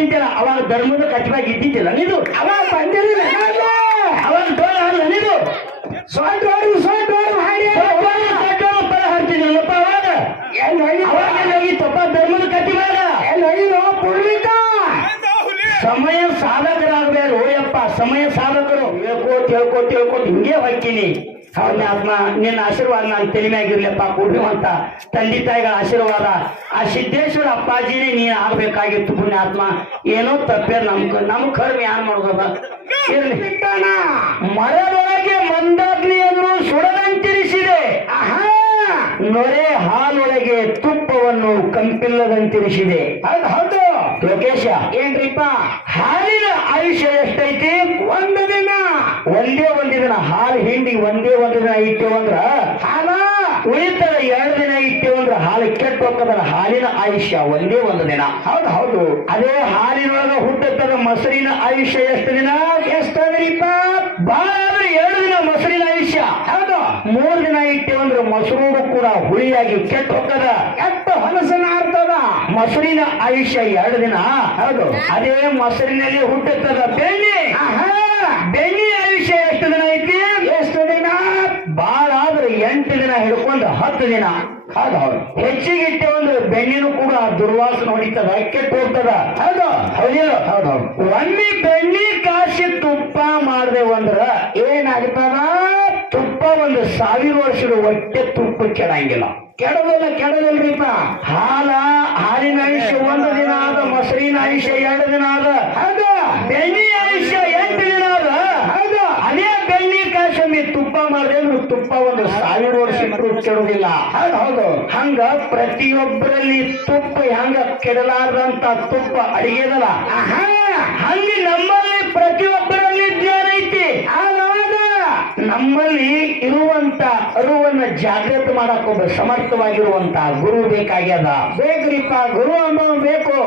ಬರ್ತಿದ್ದಿಲ್ಲ ಅವಾಗ ಧರ್ಮದ ಕಚ್ಚಾಗಿ ಇದ್ದಿದ್ದಿಲ್ಲ. ನೀನು ಅವಾಗ ಬಂದಿಲ್ಲ ಅವಾಗ ಡೋಲ್ ಅಲ್ಲ ನೀನು ಸೊಂಟ ಹೊಡೆದು ಹಾಡಿ. ಎಲ್ಲಿ ಹೋಗಿ ಏನಾಗಿತ್ತಪ್ಪ ಧರ್ಮದ ಕಚ್ಚಿವಾಗ ಎಲ್ಲಿ ಹೋಗಿರೋ ಪುರ್ಲಿಕ ಸಮಯ ಸಾಧಕರಾಗಬೇಕು. ಓಯಪ್ಪ, ಸಮಯ ಸಾಧಕರು. ಹೇಳ್ಕೋಟ್ ಹೇಳ್ಕೋಟ್ ಹೇಳ್ಕೋಟ್ ಹಿಂಗೆ ಹೋಗ್ತೀನಿ ಅವನ ಆತ್ಮ ನಿನ್ನ ಆಶೀರ್ವಾದ ನಾನು ತೆಲಿಮ್ಯಾಗಿರ್ಲಪ್ಪ ಕೊಡು ಅಂತ ತಂದೆ ತಾಯಿಗಳ ಆಶೀರ್ವಾದ. ಆ ಸಿದ್ದೇಶ್ವರ ಅಪ್ಪಾಜಿನೇ ನೀನು ಆಗ್ಬೇಕಾಗಿತ್ತು ಪುಣ್ಯಾತ್ಮ. ಏನೋ ತಪ್ಪೇ ನಮ್ ನಮ್ ಕರ್ಮ ಯಾರು ಮಾಡ್ಬೋದ ಇರ್ಲಿ. ಮರದೊಳಗೆ ಮಂದಾಗ್ನಿಯನ್ನು ಸುಡದಂತಿರಿಸಿದೆ. ಆಹಾ! ನೊರೆ ಹಾಲೊಳಗೆ ತುಪ್ಪವನ್ನು ಕಂಪಿಲ್ಲದಂತಿರಿಸಿದೆ. ಹೌದು. ಲೋಕೇಶ ಏನ್ರಿಪ್ಪ? ಹಾಲಿನ ಆಯುಷ್ಯ ಎಷ್ಟೈತಿ ಒಂದು ದಿನ ಒಂದೇ ಒಂದು ದಿನ ಹಾಲು ಹಿಂಡಿ ಒಂದೇ ಒಂದು ದಿನ ಇಟ್ಟೇವಂದ್ರ ಹಾಲ? ಉಳಿತದ ಎರಡು ದಿನ ಇಟ್ಟೇವಂದ್ರ ಹಾಲು ಕೆಟ್ಟ ಹೋಗ್ತದಲ್ಲ ಹಾಲಿನ ಆಯುಷ್ಯ ಒಂದೇ ಒಂದು ದಿನ. ಹೌದು ಹೌದು. ಅದೇ ಹಾಲಿನೊಳಗ ಹುಟ್ಟುತ್ತದ ಮೊಸರಿನ ಆಯುಷ್ಯ ಎಷ್ಟು ದಿನ? ಎಷ್ಟಾದ್ರಿಪ್ಪ ಬಹಳ ಅಂದ್ರೆ ಎರಡು ದಿನ ಮೊಸರಿನ ಆಯುಷ್ಯ. ಹೌದು. ಮೂರು ದಿನ ಇಟ್ಟೇವಂದ್ರ ಮೊಸರು ಕೂಡ ಹುಳಿಯಾಗಿ ಕೆಟ್ಟ ಹೋಗ್ತದ. ಎಷ್ಟು ಹೊಲಸನ ಆರ್ತದ ಮೊಸರಿನ ಆಯುಷ್ಯ ಎರಡು ದಿನ. ಹೌದು. ಅದೇ ಮೊಸರಿನಲ್ಲಿ ಹುಟ್ಟುತ್ತದ ಬೆಣ್ಣೆ. ಬೆಣ್ಣೆ ಆಯುಷ್ಯ ಎಷ್ಟು ದಿನ ಐತಿ? ಬಾಳ ಆದ್ರೆ ಎಂಟು ದಿನ ಹಿಡ್ಕೊಂಡು ಹತ್ತು ದಿನ. ಹೌದು. ಹೆಚ್ಚಿಗೆ ಇಟ್ಟೆ ಒಂದು ಬೆಣ್ಣಿನೂ ಕೂಡ ದುರ್ವಾಸನ ಹೊಡಿತದ, ಕೆಟ್ಟು ಹೋಗ್ತದ. ಹೌದು. ಹೌದಿಲ್ಲ ಹೌದೌದು ಒಮ್ಮೆ ಬೆಣ್ಣೆ ಕಾಸಿ ತುಪ್ಪ ಮಾಡ್ದೇವಂದ್ರ ಏನಾಗ್ತದ? ತುಪ್ಪ ಒಂದು ಸಾವಿರ ವರ್ಷದ ಹೊಟ್ಟೆ ತುಪ್ಪ ಕೆಡಂಗಿಲ್ಲ. ಕೆಡದಲ್ಲ ಕೆಡದಲ್ರಿಪ್ಪ ಹಾಲ, ಹಾಲಿನ ಆಯುಷ್ಯ ಒಂದು ದಿನ ಆದ, ಮೊಸರಿನ ಆಯುಷ್ಯ ಎರಡು ದಿನ ಆದ. ಹೌದು. ಬೆಣ್ಣಿ ಆಯುಷ್ಯ ಎಂಟು ದಿನ ಆದ ಹೌದು ಅದೇ ಕಾಸೊಮ್ಮೆ ತುಪ್ಪ ಮಾಡಿದೆ ಅಂದ್ರೆ ತುಪ್ಪ ಒಂದು ಸಾವಿರ ವರ್ಷ ಕೆಡುವುದಿಲ್ಲ ಕೆಡುದಿಲ್ಲ. ಹೌದು ಹಂಗ ಪ್ರತಿಯೊಬ್ಬರಲ್ಲಿ ತುಪ್ಪ ಹೆಂಗ ಕೆಡಲಾರ್ದಂತ ತುಪ್ಪ ಅಡಿಗೆದಲ್ಲ ಹಂಗೆ ನಮ್ಮಲ್ಲಿ ಪ್ರತಿಯೊಬ್ಬರಲ್ಲಿ ಜ್ಞಾನ ಐತಿ. ನಮ್ಮಲ್ಲಿ ಇರುವಂತ ಅರುವನ್ನ ಜಾಗೃತ ಮಾಡಕ್ ಒಬ್ಬ ಸಮರ್ಥವಾಗಿರುವಂತ ಗುರು ಬೇಕಾಗ್ಯದ. ಬೇಕ್ರಿಪ್ಪ ಗುರು ಅನ್ನೋ ಬೇಕು.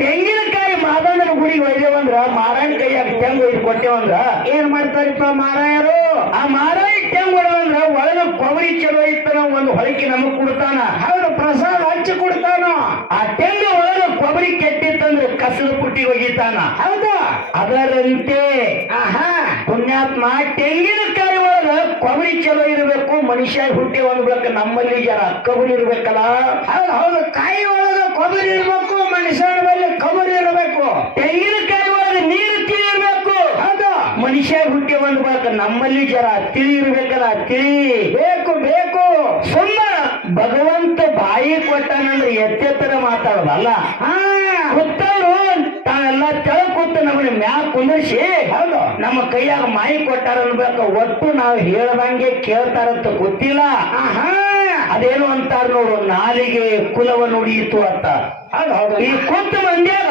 ತೆಂಗಿನಕಾಯಿ ಮಾದಣ್ಣನ ಗುಡಿಗೆ ಒಯ್ದೇವಂದ್ರ ಮಾರಾಯಣ ಕೈಯಾಗ ತೆಂಗು ಒಯ್ದು ಕೊಟ್ಟೇವಂದ್ರ ಏನ್ ಮಾಡ್ತಾರಿಪ್ಪ ಮಾರಾಯರು? ಆ ಮಾರಾಯ ತೆಂಗು ಹೊಡೆವಂದ್ರ ಒಳಗ ಕೊಬ್ಬರಿ ಚಲೋ ಇತ್ತನ ಒಂದು ಹೊಳಕಿ ನಮಗ್ ಕೊಡ್ತಾನ. ಹೌದು ಪ್ರಸಾದ ಹಚ್ಚಿ ಕೊಡ್ತಾನ. ಆ ತೆಂಗು ಒಳಗ ಕೊಬರಿ ಕೆಟ್ಟಿತ್ತಂದ್ರೆ ಕಸದ ಪುಟ್ಟಿ ಒಗಿತಾನ. ಹೌದಾ. ಅದರಂತೆ ಆಹಾ. ಪುಣ್ಯಾತ್ಮ ತೆಂಗಿನಕಾಯಿ ಒಳಗ ಕೊಬ್ಬರಿ ಚಲೋ ಇರಬೇಕು ಮನುಷ್ಯ ಹುಟ್ಟಿ ಒಂದ್ ನಮ್ಮಲ್ಲಿ ಜರ ಕಬರಿ ಇರ್ಬೇಕಲ್ಲ. ಹೌದು ಹೌದು. ಕಾಯಿ ಒಳಗ ಕೊಬ್ಬರಿ ಇರ್ಬೇಕು ಮನುಷ್ಯನ ಮೇಲೆ ಕೊಬ್ಬರಿ ಇರಬೇಕು. ತೆಂಗಿನಕಾಯಿ ಒಳಗ ನೀರು ತಿಳಿ ಇರ್ಬೇಕು. ಮನುಷ್ಯ ಹುಟ್ಟಿ ಒಂದ್ ಬೆಳಕ ನಮ್ಮಲ್ಲಿ ಜರ ತಿಳಿ ಇರ್ಬೇಕಲ್ಲ ತಿಳಿ. ಬೇಕು ಬೇಕು. ಸುಮ್ಮ. ಭಗವಂತ ಬಾಯಿ ಕೊಟ್ಟಾನಂದ್ರೆ ಎತ್ತೆತ್ತರ ಮಾತಾಡೋದಲ್ಲ. ಹಾ. ಕೂತವ್ರು ತಾವೆಲ್ಲ ತೆಳ ಕೂತು ನಮ್ಮನ್ನ ಮ್ಯಾಗ ಕುಂದಿರ್ಸಿ ಹೌದು. ನಮ್ಮ ಕೈಯಾಗ ಮಾಯಿ ಕೊಟ್ಟಾರ ಅನ್ಬೇಕು. ಒಟ್ಟು ನಾವು ಹೇಳ್ದಂಗೆ ಕೇಳ್ತಾರಂತ ಗೊತ್ತಿಲ್ಲ. ಆಹಾ. ಅದೇನು ಅಂತಾರ ನೋಡು ನಾಲಿಗೆ ಕುಲವ ನುಡಿಯಿತು ಅಂತ. ಈ ಕುತ್ತು ಮಂದ್ಯಾಗ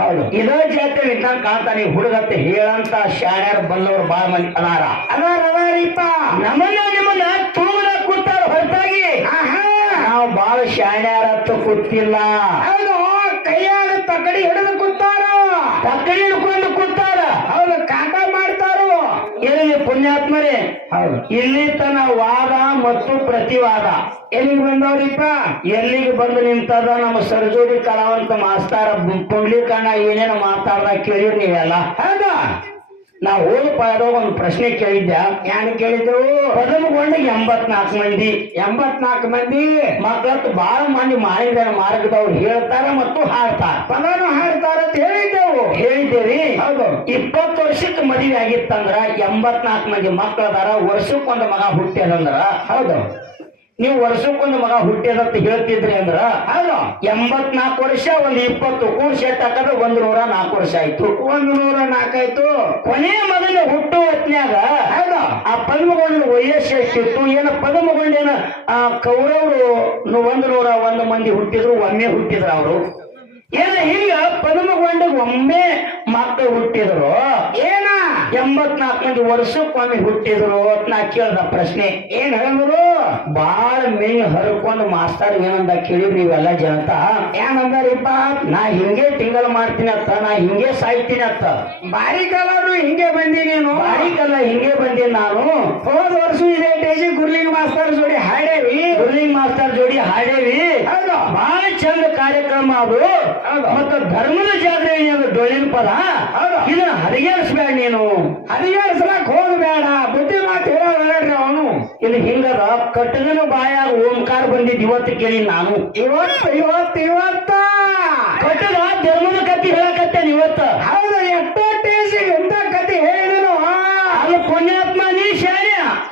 ಹೌದು. ಇದ ಜಾತಿ ಇದ್ದಂಗ ಕಾಣ್ತಾನೆ ಹುಡುಗತ್ತೆ ಹೇಳಂತ ಶಾಣ್ಯಾರ ಬಲ್ಲವ್ರು ಬಾಳ ಮಂದಿ ಅದಾರ. ಅದಾರ ಅದಾರೀಪ ನಮ್ಮನ್ನ ನಿಮ್ಮನ್ನ ತೂಗಲ ಕೂತಾರ ಹೊರತಾಗಿ. ಆಹಾ. ನಾವು ಬಾಳ ಶಾಣ್ಯಾರ ಅಂತ ಕೂತಿಲ್ಲ ಹೌದು ಕೈಯಾಗ ತಕಡಿ ಹಿಡಿದು ತಕ್ಕಡಿ ಹಿಡ್ಕೊಂಡು ಕೂತಾರ. ಹೌದು ಕಾಟ ಮಾಡ್ತಾರೋ? ಎಲ್ಲಿ ಪುಣ್ಯಾತ್ಮರೇ? ಹೌದು. ಇಲ್ಲಿ ತನ ವಾದ ಮತ್ತು ಪ್ರತಿವಾದ. ಎಲ್ಲಿಗೆ ಬಂದವ್ರಿಪ್ಪ ಎಲ್ಲಿಗೆ ಬಂದು ನಿಂತದ? ನಮ್ಮ ಸರ್ಜೋಡಿ ಕಲಾವಂತ ಮಾಸ್ತಾರ ಪುಂಡ್ಲೀಕರಣ ಏನೇನು ಮಾತಾಡ್ದ ಕೇಳಿರ್ ನೀವೆಲ್ಲ. ಹೌದಾ? ನಾ ಹೋಗಿ ಪಾಯದಾಗ ಒಂದು ಪ್ರಶ್ನೆ ಕೇಳಿದ್ದೆ ಯಾರು ಕೇಳಿದ್ರು ಪದಮಗೊಂಡ ಎಂಬತ್ನಾಲ್ಕು ಮಂದಿ. ಎಂಬತ್ನಾಲ್ಕು ಮಂದಿ? ಮಕ್ಕಳು ಬಹಳ ಮಂದಿ ಮಾಡಿದ ಮಾರ್ಗದವ್ರು ಹೇಳ್ತಾರ ಮತ್ತು ಹಾಡ್ತಾರ. ಪದನು ಹಾಡ್ತಾರ ಅಂತ ಹೇಳಿದ್ದೆವು. ಹೇಳಿದ್ದೇರಿ? ಹೌದು. ಇಪ್ಪತ್ತು ವರ್ಷಕ್ಕೆ ಮದುವೆ ಆಗಿತ್ತಂದ್ರ ಎಂಬತ್ನಾಲ್ಕು ಮಂದಿ ಮಕ್ಕಳದಾರ ವರ್ಷಕ್ಕೊಂದು ಮಗ ಹುಟ್ಟಿದಂದ್ರ ಹೌದು. ನೀವು ವರ್ಷಕ್ಕೊಂದು ಮಗ ಹುಟ್ಟಿದಂತ ಹೇಳ್ತಿದ್ರಿ ಅಂದ್ರ ಹೌದು. ಎಂಬತ್ನಾಲ್ಕು ವರ್ಷ ಒಂದ್ ಇಪ್ಪತ್ತು ಕೂರ್ಸಿ ಹಾಕದ್ರೆ ಒಂದ್ ನೂರ ನಾಲ್ಕು ವರ್ಷ ಆಯ್ತು. ಒಂದ್ ನೂರ ನಾಲ್ಕಾಯ್ತು ಕೊನೆ ಮಗನ ಹುಟ್ಟು ಹೊತ್ನ್ಯಾಗ ಹೌದು. ಆ ಪದ್ಮಗೊಂಡ ವಯಸ್ಸು ಎಷ್ಟಿತ್ತು? ಏನ ಪದ್ಮಗೊಂಡೇನ? ಆ ಕೌರವರು ಒಂದ್ ಒಂದು ನೂರ ಒಂದ್ ಮಂದಿ ಹುಟ್ಟಿದ್ರು ಒಮ್ಮೆ ಹುಟ್ಟಿದ್ರು ಅವರು. ಏನ ಹಿಂಗ ಪದ್ಮಗೊಂಡ ಒಮ್ಮೆ ಮಕ್ಕಳು ಹುಟ್ಟಿದ್ರು? ಏನ ಎಂಬತ್ನಾಲ್ಕು ಮಂದಿ ವರ್ಷಕ್ಕೊಮ್ಮೆ ಹುಟ್ಟಿದ್ರು ಅಂತ ನಾ ಕೇಳ್ದ ಪ್ರಶ್ನೆ. ಏನ್ ಹೇಳಿದ್ರು? ಬಾಳ ಮೇ ಹರ್ಕೊಂಡು ಮಾಸ್ತಾರ್ ಏನಂದ ಕೇಳಿದ್ರಿ ಇವೆಲ್ಲ ಜನತಾ? ಏನಂದಾರಿಪ್ಪ? ನಾ ಹಿಂಗೆ ತಿಂಗಳ ಮಾಡ್ತೀನಿ ಅತ್ತ ನಾ ಹಿಂಗೆ ಸಾಯ್ತೀನಿ ಅತ್ತ. ಬಾರಿ ಕಾಲನು ಹಿಂಗೆ ಬಂದಿ ನೀನು. ಬಾರಿಕಲ್ಲ ಹಿಂಗೆ ಬಂದೀನಿ ನಾನು. ಹೋದ ವರ್ಷ ಇದೇ ಟೇಜಿ ಗುರ್ಲಿಂಗ್ ಮಾಸ್ತರ್ ಜೋಡಿ ಹಾಡೇವಿ. ಗುರ್ಲಿಂಗ್ ಮಾಸ್ತರ್ ಜೋಡಿ ಹಾಡೇವಿ. ಬಹಳ ಚಂದ ಕಾರ್ಯಕ್ರಮ ಅದು. ಮತ್ತ ಧರ್ಮದ ಜಾತ್ರೆ ಡೊಳ್ಳಿನ ಪದ. ಇದನ್ನ ಹರಿಗೇರಿಸ್ಬೇಡ ನೀನು. ಹರಿಗೇರಿಸಲಕ್ ಹೋಗಬೇಡ. ಬುದ್ಧಿ ಮಾತು ಹೇಳೋದು ಹೇಳ್ರಿ ಅವನು. ಇಲ್ಲಿ ಹಿಂಗದ ಕಟ್ಟಗನ ಬಾಯಾಗ ಓಂಕಾರ ಬಂದಿದ್ ಇವತ್ತು ಕೇಳಿ ನಾನು. ಇವತ್ತು ಇವತ್ತು ಇವತ್ತ. ಜರ್ಮನ ಧರ್ಮದ ಕತ್ತಿ ಹೇಳಕತ್ತೇನೆ ಇವತ್ತು. ಹೌದು ಎಷ್ಟೋ ಟೇಸಿಗೆ ಎಂತ ಕತೆ ಹೇಳಿದನು ಅದು ಪುಣ್ಯಾತ್ಮ ನೀ ಶಾಣ್ಯ ಹೌದು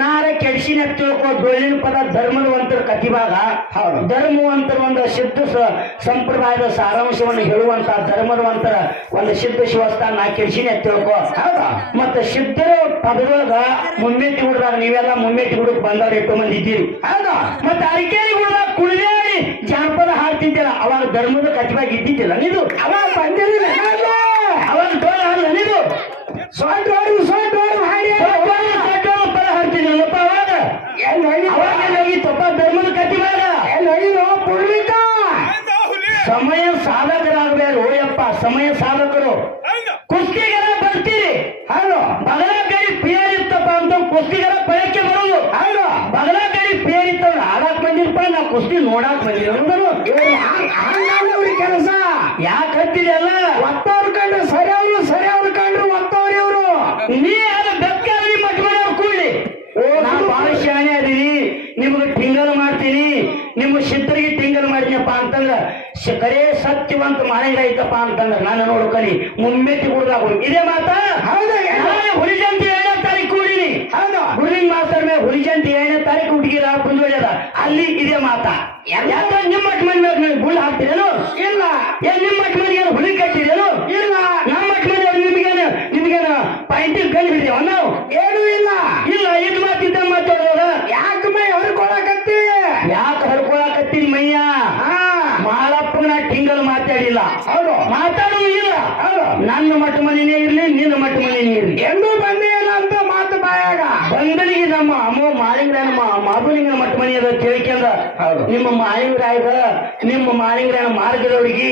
ನಾರ ಕೆಡ್ಸಿನ ತಿಳ್ಕೊ ಡೊಳ್ಳಿನ ಪದ ಧರ್ಮದವಂತರ ಕತಿಭಾಗ ಹೌದು. ಧರ್ಮವಂತರ ಒಂದು ಸಿದ್ಧ ಸಂಪ್ರದಾಯದ ಸಾರಾಂಶವನ್ನು ಹೇಳುವಂತ ಒಂಥರ ಒಂದು ಸಿದ್ಧ ಶಿವಸ್ಥಾನ ನಾ ಕೆಡ್ಸಿನ ತಿಳ್ಕೊ. ಹೌದು. ಮತ್ತೆ ಸಿದ್ಧರ ಪದದಾಗ ಮುಮ್ಮೆಟ್ಟಿ ಹುಡುದಾಗ ನೀವೆಲ್ಲ ಮುಮ್ಮೆಟ್ಟಿ ಹುಡುಗ ಬಂದವ್ರು ಎಷ್ಟು ಮಂದಿ ಇದ್ದೀರಿ. ಹೌದು. ಮತ್ತೆ ಅರಿಕೇರಿ ಹುಡುಗ ಕುಳಿದೇರಿ ಜಾನಪದ ಹಾಡ್ತಿದ್ದಿಲ್ಲ ಅವಾಗ ಧರ್ಮದ ಕತಿಭಾಗ ಇದ್ದಿದ್ದಿಲ್ಲ ನೀನು ಅವಾಗ ಬಂದಿರಲಿಲ್ಲ. ಅವಾಗ ಡೋಲ್ ಹಾಡಲ್ಲ ನೀನು ಹಾಡಿ ಪದ ಹಾಡ್ತಿದ್ದಿಲ್ಲಪ್ಪ ಅವಾಗ ಎಲ್ಲಿ ಹೋಗಿ ಅವಾಗ ಹೋಗಿತ್ತಪ್ಪ ಧರ್ಮದ ಕತಿಭಾಗ ಎಲ್ಲಿ ಹೋಗಿರೋ ಪುಳ್ಳಿಕ ಸಮಯ ಸಾಧಕರಾಗಬೇಕು ಯಪ್ಪ ಸಮಯ ಸಾಧಕರು. ಕುಸ್ತಿಗೆಲ್ಲ ಬರ್ತೀರಿ. ಹೌದು. ಬಗಲ ಕೈ ಪೇರ್ ಇತ್ತಪ್ಪ ಅಂತ ಕುಸ್ತಿಗೆಲ್ಲ ಪಯಕ್ಕೆ ಬರೋದು. ಹೌದು. ಬಗಲ ಕೈ ಪೇರ್ ಇತ್ತವ್ರು ಆಡಕ್ ಬಂದಿರಪ್ಪ ನಾ ಕುಸ್ತಿ ನೋಡಕ್ ಬಂದಿರೋದು ಇವ್ರು ಹಂಗ್- ಹಂಗಲ್ಲ ಕೆಲಸ ಯಾಕೆ ಹತ್ತಿದೆ ಅಲ್ಲ ಒತ್ತವ್ರು ಕಂಡ್ರು ಸರಿ ಅವ್ರು ಸರಿ ಅವ್ರು ಕಂಡ್ರು ಒತ್ತವ್ರು ಇವ್ರು ನೀ ಅದು ಬೆಕ್ಕಾಗಿ ಮಟ್ಟ ಮನೆಯವ್ರು ಕೂಡ್ಲಿ ನಾ ಬಹಳ ಶಾಣೆ ಅದೀನಿ ನಿಮ್ಗೆ ಟಿಂಗಲ್ ಮಾಡ್ತೀನಿ ನಿಮ್ಮ ಸಿದ್ಧರಿಗೆ ಟಿಂಗಲ್ ಮಾಡ್ತೀನಪ್ಪ ಅಂತಂದ್ರ ಶ- ಕರೇ ಸತ್ಯವಂತ ಮನೆಗೆ ಅಂತಂದ್ರೆ ನಾನು ನೋಡು ಕಲಿ ಮುಮ್ಮೆತ್ತಿ ಕುಡ್ದಾಗ ಇದೇ ಮಾತಾ? ಹೌದು ಹುಲಿ ಜಯಂತಿ ಏಳನೇ ತಾರೀಕು ಕೂಡಿನಿ. ಹೌದು. ಗುರುಲಿಂಗ್ ಮಾಸ್ತರ್ ಮೇಲೆ ಹುಲಿ ಜಯಂತಿ ಏಳನೇ ತಾರೀಕು ಹುಡುಗಿರ ಕುಂದೋಳ್ಯದ ಅಲ್ಲಿ ಇದೇ ಮಾತಾ. ಯಾಕಂದ್ರೆ ನಿಮ್ಮ ಮನೆ ಮೇಲೆ ಗುಳ್ಳು ಹಾಕ್ತೀರೇನು? ಇಲ್ಲ. ಏನ್ ನಿಮ್ಮ ಮಠ ಮನೆಗೆ ಏನು ಹುಲಿ ಕಟ್ಟಿರೇನು ಇಲ್ಲ ನಮ್ಮ ಮಠ ಮನೆಯವ್ರು ನಿಮ್ಗೇನು ನಿಮ್ಗೇನು ಪಾಯಿಂಟಿಗೆ ಗಂಡು ಹಿಡಿದೇವ ನಾವು ಏನೂ ಇಲ್ಲ ಇಲ್ಲ ಇದು ಮಾತಿದ್ದ ಮಾತಾಡೋದ ಯಾಕೆ ಮೈ ಹೊರ್ಕೊಳಕತ್ತಿ ಯಾಕೆ ಹರ್ಕೊಳಕತ್ತೀನಿ ಮಯ್ಯ ಹಾ ಮಾಳಪ್ಪನ ಟಿಂಗಲ್ ಮಾತಾಡಿಲ್ಲ ಹೌದು. ನನ್ನ ಮಠ ಮನೆಯೇ ಇರ್ಲಿ ನಿನ್ನ ಮಠ ಮನೆಯೇ ಇರ್ಲಿ. ಎಂದೂ ಬಂದೇ ಇಲ್ಲ ಅಂತ ಮಾತು ಬಾಯಾಗ. ಬಂದನಿಗೆ ನಮ್ಮ ಅಮ್ಮ ಮಾಳಿಂಗರಾಯನ ಮಾಬಲಿಂಗನ ಮಠ ಮನೆ ಅದ ತಿಳ್ಕೊಂಡ ಹೌದು. ನಿಮ್ಮ ಮಾಳಿಂಗ್ರಾಯದ ನಿಮ್ಮ ಮಾಳಿಂಗ್ರಾಯನ ಮಾರ್ಗದವರಿಗೆ.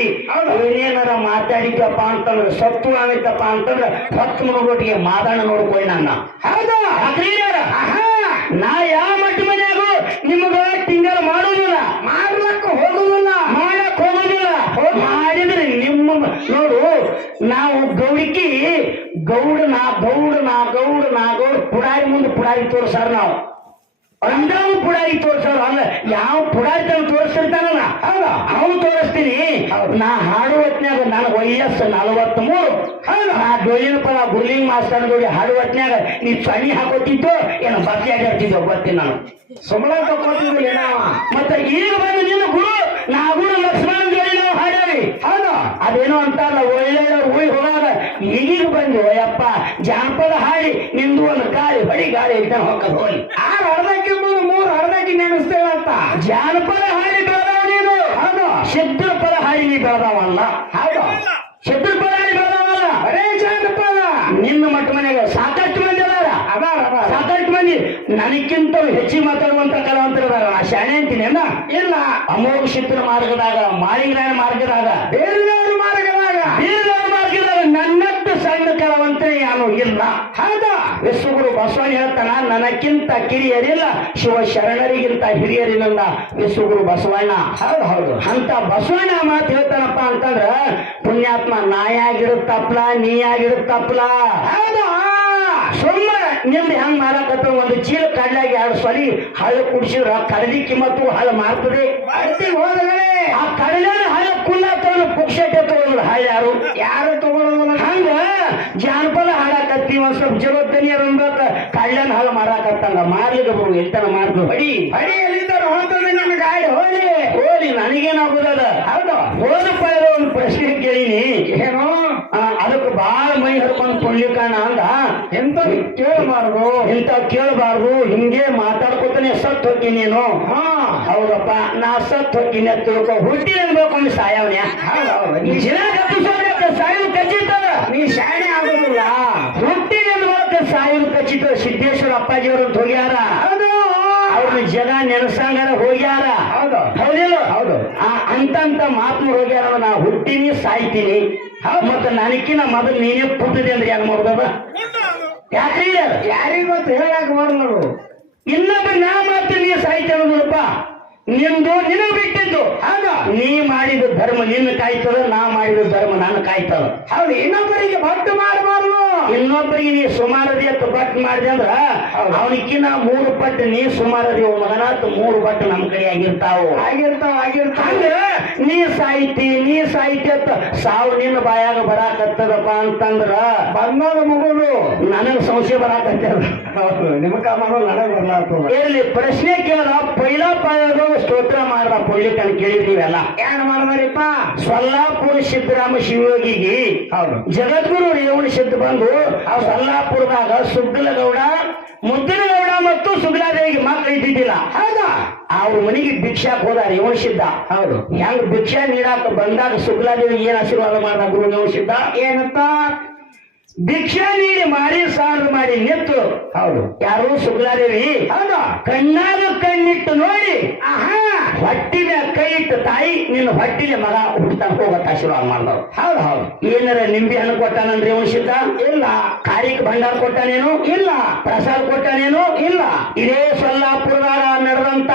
ಏನೇನಾರ ಮಾತಾಡಿದ್ದಪ್ಪ ಅಂತಂದ್ರೆ ಸತ್ತು ಆಗಿತ್ತಪ್ಪ ಅಂತಂದ್ರೆ ಹತ್ತು ಮುಳುಗೊಟ್ಟಿಗೆ ಮಾತಾಡ ನೋಡ್ಕೊಳ್ಳಿ ನನ್ನ. ಹೌದು. ನಾ ಯಾವ ಮಠ ಮನ್ಯಾಗೂ ನಿಮಗ ತಿಂಗಳ ಮಾಡೋದಿಲ್ಲ ಮಾಡ್ಲಕ್ಕ ಹೋಗುದಿಲ್ಲ ಮಾಡಕ್ ಹೋಗೋದಿಲ್ಲ ಮಾಡಿದ್ರೆ ನಿಮ್ಮ ನೋಡು ನಾವು ಗೌಡಿಕಿ ಗೌಡ ನಾ ಗೌಡ ನಾ ಗೌಡ ನಾ ಗೌಡ ಪುಡಾರಿ ಮುಂದೆ ಪುಡಾರಿ ತೋರ್ಸಾರ ನಾವು. ಅಂದಾವು ಪುಡಾರಿ ತೋರ್ಸಾರ ಅಲ್ಲ, ಯಾವ ಪುಡಾರಿ ತಾನು ತೋರಿಸಿರ್ತಾನಲ್ಲ, ಹೌದು? ಅವನು ತೋರಿಸ್ತೀನಿ. ನಾ ಹಾಡು ಹೊತ್ನ್ಯಾಗ ನನಗೆ ವಯಸ್ಸು ನಲವತ್ತ್ ಮೂರು ನಾ ಡೊಳ್ಳಿನ ಪದ ಗುರ್ಲಿಂಗ್ ಮಾಸ್ತರ್ ಜೋಡಿ ಹಾಡು ಹೊತ್ನ್ಯಾಗ ನೀ ಚಳಿ ಹಾಕೋತಿದ್ದೋ ಏನು ಬಸ್ಸಿ ಆಡಾಡ್ತಿದ್ದೋ ಗೊತ್ತೀನಿ ನಾನು. ಸುಮ್ಮನೆ ತಕ್ಕೋತಿದ್ದಿಲ್ಲ ಮತ್ತೆ ಈಗ ಬಂದು ನಿನ್ನ ಗುರು, ನಾ ಗುರು ಲಕ್ಷ್ಮಣ ಜೋಡಿ ನಾವು ಹಾಡಾವಿ ಹೌದು. ಅದೇನೋ ಅಂತಾರಲ್ಲ ಒಳ್ಳೆಯ ಊರಿ ಹೋಗಾಗ ಈಗೀಗ ಬಂದು ಯಪ್ಪ ಜಾನಪದ ಹಾಡಿ ನಿಂದು ಒಂದು ಗಾಳಿ ಬಡಿ ಗಾಳಿ ಇದ್ದಾನೆ ಹೋಗದ್ ಹೋಗಿ ಆರು ಅರ್ಧಕ್ಕೆ ಮೂರು ಮೂರು ಹರ್ದಕ್ಕೆ ನೆನೆಸ್ತೇವಂತ ಜಾನಪದ ಹಾಡಿ ಬೆಳೆದವ ನೀನು. ಹೌದು. ಸಿದ್ಧರ ಪದ ಹಾಡಿ ನೀ ಬೆಳೆದವಲ್ಲ. ಹೌದು. ಸಿದ್ಧರ ಪದ ಹಾಡಿ ಬೆಳೆದವಲ್ಲ. ಅರೇ ಜಾನಪದ. ನಿನ್ನ ಮಟ್ಟ ಮನೆಗೆ ಸಾಕಷ್ಟು ಮಂದಿ ಅದಾರ ಅದಾರ ಅದಾರ ಸಾಕಷ್ಟು ನನಕ್ಕಿಂತ ಹೆಚ್ಚಿಗೆ ಮಾತಾಡುವಂತ ಕಲಾವಂತರದಾಗ ನಾ ಶಾಣೆ ಅಂತೀನಿ ಅಲ್ಲ ಇಲ್ಲ. ಅಮೋಘ ಶಿತ್ರ ಮಾರ್ಗದಾಗ ಮಾಳಿಂಗರಾಯನ ಮಾರ್ಗದಾಗ ಬೇರೆದವ್ರ ಮಾರ್ಗದಾಗ. ಬೀರರ ಮಾರ್ಗದಾಗ ನನ್ನಷ್ಟು ಸಣ್ಣ ಕಲಾವಂತ ಯಾರು ಇಲ್ಲ. ಹೌದಾ? ವಿಶ್ವಗುರು ಬಸವಣ್ಣ ಹೇಳ್ತಾನ ನನಕ್ಕಿಂತ ಕಿರಿಯರಿಲ್ಲ ಶಿವ ಶರಣರಿಗಿಂತ ಹಿರಿಯರಿಲ್ಲ ವಿಶ್ವಗುರು ಬಸವಣ್ಣ. ಹೌದು ಹೌದು. ಅಂತ ಬಸವಣ್ಣ ಮಾತು ಹೇಳ್ತಾನಪ್ಪ ಅಂತಂದ್ರ ಪುಣ್ಯಾತ್ಮ ನಾಯಾಗಿರುತ್ತಪ್ಲ ನೀಯಾಗಿರುತ್ತಪ್ಲ. ಹೌದು? ಸುಮ್ಮ ನಿಮ್ದು ಹೆಂಗ್ ಮಾರಾಕತ್ತ ಒಂದು ಚೀಲ ಕಡ್ಲಾಗಿ ಎರಡು ಸೊಲಿ ಹಳ್ಳ ಕುಡಿಸಿದ್ರ ಕಡಲಿ ಕಿಮ್ಮತ್ತು ಹಳ್ಳ ಮಾರ್ತದೆ ಆ ಕಡಲಿನ ಹಳ್ಳ ಕುಳ್ಳಾತವನು ಪುಕ್ಷಟೆ ತಗೊಂಡ್ರು ಹಳ್ಳ ಯಾರು ಯಾರು ತಗೊಳ್ಳೋದು ಹಂಗ ಜಾನಪದ ಹಾಡಾಕತ್ತಿ ಒಂದ್ ಸ್ವಲ್ಪ ಜಲೋತ್ತನಿಯರ್ ಅನ್ಬೇಕ ಕಳ್ಳನ ಹಳ ಮಾರಾಕತ್ತಂಗ ಮಾರ್ಲಿಕ್ಕೆ ಬರು ಎಂತನ ಮಾರ್ದು ಬಡಿ ಬಡಿ ಎಲ್ಲಿದ್ದಾರ ಹೋಗ್ತದೆ ನನ್ನ ಗಾಡಿ ಹೋಲಿ ಹೋಲಿ ನನಗೇನಾಗುದದ ಹೌದು. ಹೋದ ಪಡೆದ ಒಂದು ಪ್ರಶ್ನೆ ಕೇಳಿನಿ. ಏನೋ? ಅದಕ್ಕೆ ಬಾಳ ಮೈ ಹರ್ಕೊಂಡು ಕೊಡ್ಲಿಕ್ಕಣ ಅಂದ. ಎಂತ ಕೇಳಬಾರ್ದು? ಇಂತ ಕೇಳಬಾರ್ದು? ಹಿಂಗೆ ಮಾತಾಡ್ಕೊತಾನೆ ಸತ್ ಹೋಗಿ ನೀನು. ಹಾ. ಹೌದಪ್ಪ ನಾ ಸತ್ ಹೋಗಿ ತಿಳ್ಕೊ. ಹುಟ್ಟಿ ಅನ್ಬೇಕು ಸಾಯವನ್ಯ ಸಾಯು ನೀ ಶಾಣೆ ಆಗೋದಿಲ್ಲ. ಹುಟ್ಟಿ ಅನ್ಬೇಕು ಸಾಯು ಖಚಿತ ಸಿದ್ದೇಶ್ವರ ಅಪ್ಪಾಜಿಯವರು ಅಂತ ಹೋಗ್ಯಾರ. ಅವ್ರನ್ನ ಜನ ನೆನಸಂಗಾರ ಹೋಗ್ಯಾರ. ಹೌದು. ಹೌದಿಲ್ಲ? ಹೌದು. ಆ ಅಂತಂತ ಮಾತು ಹೋಗ್ಯಾರ ನಾ ಹುಟ್ಟಿನಿ ಸಾಯ್ತೀನಿ. ಮತ್ತೆ ನನಕ್ಕಿನ ಮೊದಲು ನೀನೇ ಪುಟ್ಟಿದೆ ಅಂದ್ರೆ ಹೆಂಗ್ ಮಾಡ್ದದ? ಯಾಕ್ರಿ ಯಾರಿಗೂ ಮತ್ತೆ ಹೇಳಕ್ ಬರಲ್ಲ ಇನ್ನೊಬ್ಬ ನಾ ಮಾತ್ರ ನೀ ಸಾಯ್ತಿ ಅನ್ನೋದಪ್ಪ ನಿಂದು ನಿನಗ್ ಬಿಟ್ಟಿದ್ದು. ಹೌದಾ. ನೀ ಮಾಡಿದ ಧರ್ಮ ನಿನ್ನ ಕಾಯ್ತದ ನಾ ಮಾಡಿದ ಧರ್ಮ ನನ್ನ ಕಾಯ್ತದ. ಹೌದು ಇನ್ನೊಬ್ಬರಿಗೆ ಬಟ್ಟು ಮಾಡಬಾರ್ದು. ಇನ್ನೊಬ್ಬರಿಗೆ ನೀ ಸುಮಾರದಿ ಅಂತ ಬಟ್ ಮಾಡಿದೆ ಅಂದ್ರ. ಅವನಿಕ್ಕಿನ ಮೂರು ಪಟ್ಟು ನೀ ಸುಮಾರದಿ ಮಗನಾತ್ ಮೂರು ಪಟ್ಟು ನಮ್ಮ ಕಡೆ ಆಗಿರ್ತಾವ. ಆಗಿರ್ತಾವ ಆಗಿರ್ತಾವ. ನೀ ಸಾಯ್ತಿ ನೀ ಸಾಹಿತಿ ಅಂತ ಸಾವು ನಿನ್ನ ಬಾಯಾಗ ಬರಾಕತ್ತದಪ್ಪ ಅಂತಂದ್ರ ಬಂದಾಗ ಮಗುಳು ನನಗ ಸಂಶಯ ಬರಾಕತ್ತದ. ನಿಮಗ ನಿಮ್ಮ ನನಗ ಬರ್ಲಾಗ್ತದ ಇಲ್ಲಿ ಪ್ರಶ್ನೆ ಕೇಳ ಪೈಲಾ ಪಾಯದ ಸ್ತೋತ್ರ ಮಾಡ್ದ ಪುಳ್ಳಿಕನ್ ಕೇಳಿದೀವಲ್ಲ ಯಾರು ಮಾಡಿದಾರಿಪ್ಪ? ಸೊಲ್ಲಾಪುರ ಸಿದ್ದರಾಮ ಶಿವಯೋಗಿಗೆ. ಹೌದು. ಜಗದ್ಗುರು ರೇವಣ ಸಿದ್ಧ ಬಂದು ಆ ಸೊಲ್ಲಾಪುರದಾಗ ಸುಗ್ಗಲಗೌಡ ಮುದ್ದಿನಗೌಡ ಮತ್ತು ಸುಗ್ಲಾದೇವಿಗೆ ಮಕ್ಕಳು ಇದ್ದಿದ್ದಿಲ್ಲ. ಹೌದಾ? ಅವ್ರ ಮನೆಗೆ ಭಿಕ್ಷಾಕ್ ಹೋದಾರ ರೇವಣ ಸಿದ್ಧ. ಹೌದು. ಹೆಂಗ್ ಭಿಕ್ಷಾ ನೀಡಾಕ ಬಂದಾಗ ಸುಗ್ಲಾದೇವಿ ಏನ್ ಆಶೀರ್ವಾದ ಮಾಡ್ದ ಗುರು ರೇವಣ ಸಿದ್ಧ? ಏನಂತ ಭಿಕ್ಷಾ ನೀಡಿ ಮಾರಿ ಸಾಲ ಮಾಡಿ ನಿತ್ತು ಹೌದು. ಯಾರು ಸುಗ್ಲಾದೇವಿ ಹೌದು. ಕಣ್ಣಾಗ ಕಣ್ಣಿಟ್ಟು ನೋಡಿ ಆಹಾ. ಹೊಟ್ಟಿನ ಕೈ ಇಟ್ಟು ತಾಯಿ ನಿನ್ನ ಹೊಟ್ಟಿನ ಮಗ ಹುಡ್ತಾ ಹೋಗತ್ತ ಆಶೀರ್ವಾದ ಮಾಡ್ದವ್ ಹೌದು ಹೌದು. ಏನಾರ ನಿಂಬೆ ಹಣ್ಣು ಕೊಟ್ಟಾನಂದ್ರೆ ಸಿದ್ಧ? ಇಲ್ಲ. ಕಾರಿಕ ಭಂಡಾರ ಕೊಟ್ಟಾನೇನು? ಇಲ್ಲ. ಪ್ರಸಾದ ಕೊಟ್ಟಾನೇನು? ಇಲ್ಲ. ಇದೇ ಸೊಲ್ಲಾಪುರದಾಗ ನಡೆದಂತ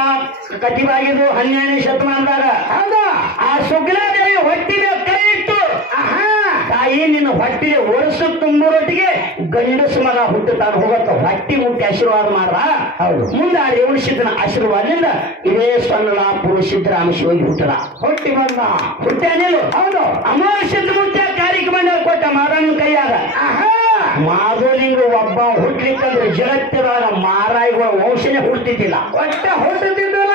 ಕಟಿವಾಗಿದ್ದು ಹನ್ನೆರಡನೇ ಶತಮಾನದಾಗ. ಹೌದಾ. ಆ ಸುಗ್ಲಾದೇವಿ ಹೊಟ್ಟಿನ ಕೈ ಇಟ್ಟು ಆಹಾ. ತಾಯಿ ನಿನ್ನ ಹೊಟ್ಟಿಗೆ ವರ್ಷ ತುಂಬುರೊಟ್ಟಿಗೆ ಗಂಡಸ ಮಗ ಹುಟ್ಟುತ್ತಾನೆ. ಹೋಗತ್ತ ಹೊಟ್ಟಿ ಹುಟ್ಟಿ ಆಶೀರ್ವಾದ ಮಾಡ್ರ. ಹೌದು. ಮುಂದೆ ಆ ರೇವಣ ಸಿದ್ದನ ಆಶೀರ್ವಾದದಿಂದ ಇದೇ ಸೊಲ್ಲಾಪುರ ಸಿದ್ದರಾಮ ಶಿವಗಿ ಹುಟ್ಟದ. ಹೊಟ್ಟಿ ಬಂದ. ಹುಟ್ಟಾನೇನು ಹೌದು. ಅಮಾವಾಸ್ಯದ ಮುಂಚೆ ಕಾರ್ಯಕ್ರಮ ಕೊಟ್ಟ ಮಾರನ ಕೈಯಾಗ. ಆಹಾ. ಮಾಧುಲಿಂಗ ಒಬ್ಬ ಹುಟ್ಲಿಕ್ಕಂದ್ರೆ ಜಗತ್ತಿನ ಮಾರಾಯಿಗಳ ವಂಶನೇ ಹುಡ್ತಿದ್ದಿಲ್ಲ ಒಟ್ಟ ಹುಟ್ಟುತ್ತಿದ್ದಲ್ಲ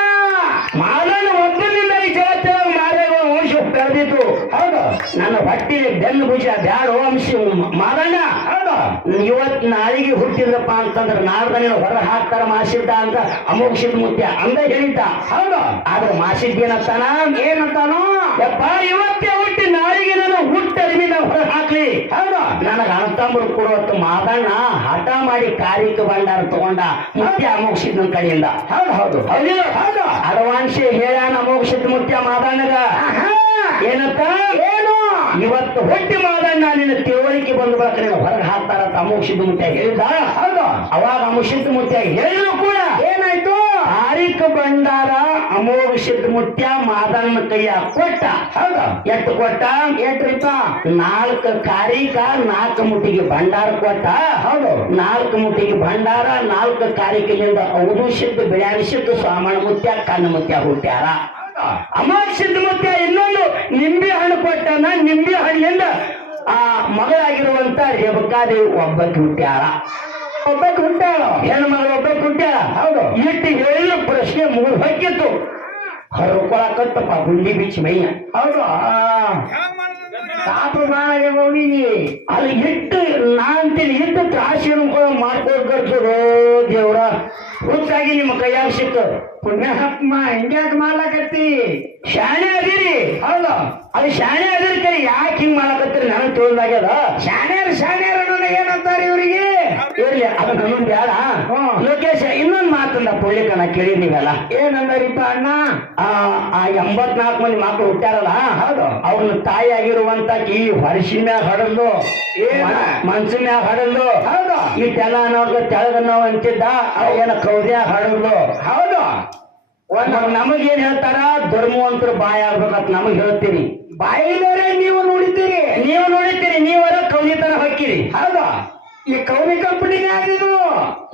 ಮಾದನ ಒಬ್ಬನಿಂದ ಈ ಜಗತ್ತಿನೊಳಗ ಮಾರಾಯಿಗಳ ವಂಶ ಬೆಳೆದಿತ್ತು ಹೌದು. ನನ್ನ ಹೊಟ್ಟಿಲಿ ಬೆನ್ನು ಭುಜ ಬ್ಯಾಡ ವಂಶ ಮಾಲಣ್ಣ ಹೌದು. ಇವತ್ ನಾಳಿಗೆ ಹುಟ್ಟಿದ್ರಪ್ಪ ಅಂತಂದ್ರೆ ನಾಡ್ದನೇ ಹೊರ ಹಾಕ್ತಾರ ಮಾಸಿದ್ದ ಅಂತ ಅಮೋಕ್ಷಿತ ಮುತ್ಯ ಅಂದ ಹೇಳಿದ್ದ. ಹೌದು. ಆದ್ರೆ ಮಾಸಿದ್ದೇನತ್ತಾನ ಏನಂತಾನ? ಯಪ್ಪ ಇವತ್ತೇ ಹುಟ್ಟಿ ನಾಳಿಗೆ ನಾನು ಹುಟ್ಟರಿವಿ ನಾವು ಹಾಕ್ಲಿ. ಹೌದು. ನನಗ ಅಣ್ಣತಮ್ಮರು ಕೊಡುವತ್ತು ಮಾದಣ್ಣ ಹಠ ಮಾಡಿ ಕಾರ್ಯಕ್ಕೆ ಭಂಡಾರ ತಗೊಂಡ ಮುತ್ಯ ಅಮೋಕ್ಷಿತ ಕಡೆಯಿಂದ. ಹೌದು ಹೌದು. ಹೌದು. ಹೌದು. ಅಡವಾಂಶ ಹೇಳಾನ ಅಮೋಕ್ಷಿತ ಮುತ್ಯ ಮಾದಣ್ಣಗ. ಆಹಾ. ಏನಂತ? ಏನು? ಇವತ್ತು ಹೊಟ್ಟಿ ಮಾದಣ್ಣ ನಿನ್ನ ತಿಳುವಳಿಕೆ ಬಂದು ಬಳಕ ನೀನು ಹೊರಗೆ ಹಾಕ್ತಾರ ಅಮೋಕ್ಷಿತ ಮುತ್ಯ ಹೇಳಿದ ಹೌದು. ಅವಾಗ ಅಮೋಕ್ಷಿತ ಮುತ್ಯ ಹೇಳಿದ್ರು ಕೂಡ. ಏನಾಯ್ತು? ಕಾರಿಕ ಭಂಡಾರ ಅಮೋಕ್ಷಿತ ಮುತ್ಯ ಮಾದಣ್ಣ ಕೈಯ ಕೊಟ್ಟ. ಹೌದ. ಎಷ್ಟು ಕೊಟ್ಟ? ಎಟ್ರಿಪ್ಪ ನಾಲ್ಕು ಕಾರಿಕ ನಾಲ್ಕು ಮುಟ್ಟಿಗೆ ಭಂಡಾರ ಕೊಟ್ಟ. ಹೌದು. ನಾಲ್ಕು ಮುಟ್ಟಿಗೆ ಭಂಡಾರ ನಾಲ್ಕು ಕಾರಿಕದಿಂದ ಬಿಳಿಯಾರಿ ಸಿದ್ದು ಸ್ವಾಮಣ ಮುತ್ಯ ಕಣ್ಣ ಮುತ್ಯ ಹುಟ್ಟ್ಯಾರ. ಅಮಾರ್ ಸಿದ್ದು ಮುತ್ಯ ಇನ್ನೊಂದು ನಿಂಬೆ ಹಣ್ಣು ಕೊಟ್ಟನ ನಿಂಬೆ ಹಣ್ಣಿಂದ ಆ ಮಗಳಾಗಿರುವಂತ ರೇಬಕಾದೇವಿ ಒಬ್ಬಕ್ಕೆ ಹುಟ್ಟ್ಯಾಳ ಒಬ್ಬಕ್ಕೆ ಹುಟ್ಟಾಳು ಹೆಣ್ಣು ಮಗಳು ಒಬ್ಬಕ್ಕೆ ಹುಟ್ಟ್ಯಾಳ? ಹೌದು. ಇಟ್ಟು ಹೇಳಿದ ಪ್ರಶ್ನೆ ಮುಗಿದು ಹೊಕ್ಕಿತ್ತು ಹರ್ಕೊಳಕತ್ತಪ್ಪ ಗುಂಡಿ ಬಿಚ್ಚಿ ಮೈಯ. ಹೌದು. ಬಾಳಗೆ ಹೋಗಿಗಿ ಅಲ್ಲಿ ಇಟ್ಟು ನಾ ಅಂತೀನಿ ಇಟ್ಟು ತ್ರಾಸಿ ಅನ್ಕೊಳ್ಳೋ ಮಾಡ್ಕೊಡ್ಕರ್ತದೋ ದೇವ್ರ. ಹುಚ್ಚಾಗಿ ನಿಮ್ಮ ಕೈಯಾಗ ಸಿಕ್ತು. ಪುಣ್ಯಾತ್ಮ ಹಿಂಗ್ಯಾಕ್ ಮಾಡ್ಲಾಕತ್ತಿ? ಶಾಣೆ ಅದೀರಿ. ಹೌದು. ಅದು ಶಾಣೆ ಅದಿರ್ತೀರಿ ಯಾಕೆ ಹಿಂಗ್ ಮಾಡಕತ್ತೀರಿ ನನಗೆ ತಿಳಿದಾಗ್ಯದ ಶಾಣ್ಯರು ಶಾಣ್ಯರು ಏನಂತಾರೆ ಇವರಿಗೆ? ಇರ್ಲಿ ಅದು ನನ್ನೊಂದು ಬೇಡ. ಲೋಕೇಶ ಇನ್ನೊಂದು ಮಾತಂದ ಪುಳ್ಳಿಕನ ಕೇಳಿದೀವಲ್ಲ ಏನಂದಾರಿಪ್ಪ ಅಣ್ಣ? ಆ ಎಂಬತ್ನಾಲ್ಕು ಮಂದಿ ಮಕ್ಕಳು ಹುಟ್ಟ್ಯಾರಲ್ಲ? ಹೌದು. ಅವ್ರನ್ನ ತಾಯಿ ಆಗಿರುವಂತ ಈ ಹೊರಸಿ ಮ್ಯಾಗ ಹಡಲ್ದು ಮನ್ಸಿನ ಮನ್ಸ ಮ್ಯಾಗ ಹಡಲ್ದು ಹೌದು. ಈ ತೆಲ ಅನ್ನೋರ್ಗ ತೆಳಗ ನಾವು ಅಂತಿದ್ದ ಏನ ಕೌದ್ಯಾಗ ಹಡಲ್ದು ಹೌದು. ಒಂದ್ ನಮಗೇನ್ ಹೇಳ್ತಾರ? ಧರ್ಮವಂತರು ಬಾಯ ಆಗ್ಬೇಕಂತ ನಮಗ್ ಹೇಳ್ತೀರಿ ಬಾಯಿದರೆ ನೀವು ನೋಡಿದ್ದೀರಿ. ನೀವು ನೋಡಿದ್ದೀರಿ ನೀವರ ತರ ಹಾಕಿರಿ. ಹೌದಾ? ಈ ಕೌನಿ ಕಂಪನಿಗೆ ಆಗಿದ್ರು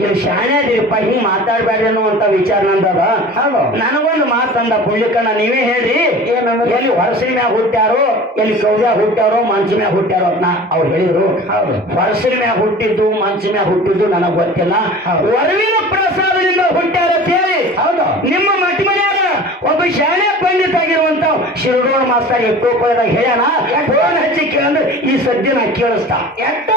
ಇಲ್ಲಿ ಶಾಣೆ ಅದಿರಪ್ಪ ಹಿಂಗ್ ಮಾತಾಡ್ಬೇಡ್ರಿ ಅನ್ನುವಂತ ವಿಚಾರ ನಂದದ. ಹೌದು. ನನಗೊಂದು ಮಾತಂದ ಪುಳ್ಳಿಕಣ್ಣ ನೀವೇ ಹೇಳ್ರಿ? ಎಲ್ಲಿ ಹೊರಸಿನ ಮ್ಯಾಗ ಹುಟ್ಟ್ಯಾರೋ ಎಲ್ಲಿ ಕೌದ್ಯಾಗ ಹುಟ್ಟ್ಯಾರೋ ಮಂಚ ಮ್ಯಾಗ ಹುಟ್ಟ್ಯಾರೋ ಅಂತ ಅವ್ರು ಹೇಳಿದ್ರು. ಹೌದು. ಹೊರಸಿನ ಮ್ಯಾಗ ಹುಟ್ಟಿದ್ದು ಮಂಚ ಮ್ಯಾಗ ಹುಟ್ಟಿದ್ದು ನನಗ್ ಗೊತ್ತಿಲ್ಲ. ವರವಿನ ಪ್ರಸಾದದಿಂದ ಹುಟ್ಟ್ಯಾರ ಅಂತ ಹೇಳಿ. ಹೌದು. ನಿಮ್ಮ ಮಠ ಒಬ್ಬ ಶಾಲೆ ಪಂಡಿತ ಆಗಿರುವಂತ ಶಿರೋಣ ಮಾಸ್ತರ್ ಕೋಪದಾಗ ಹೇಳ್ಯಾನ ಫೋನ್ ಹಚ್ಚಿ ಕೇಳಂದ್ರೆ ಈ ಸದ್ಯ ನಾ ಕೇಳಿಸ್ತಾ ಎಷ್ಟೋ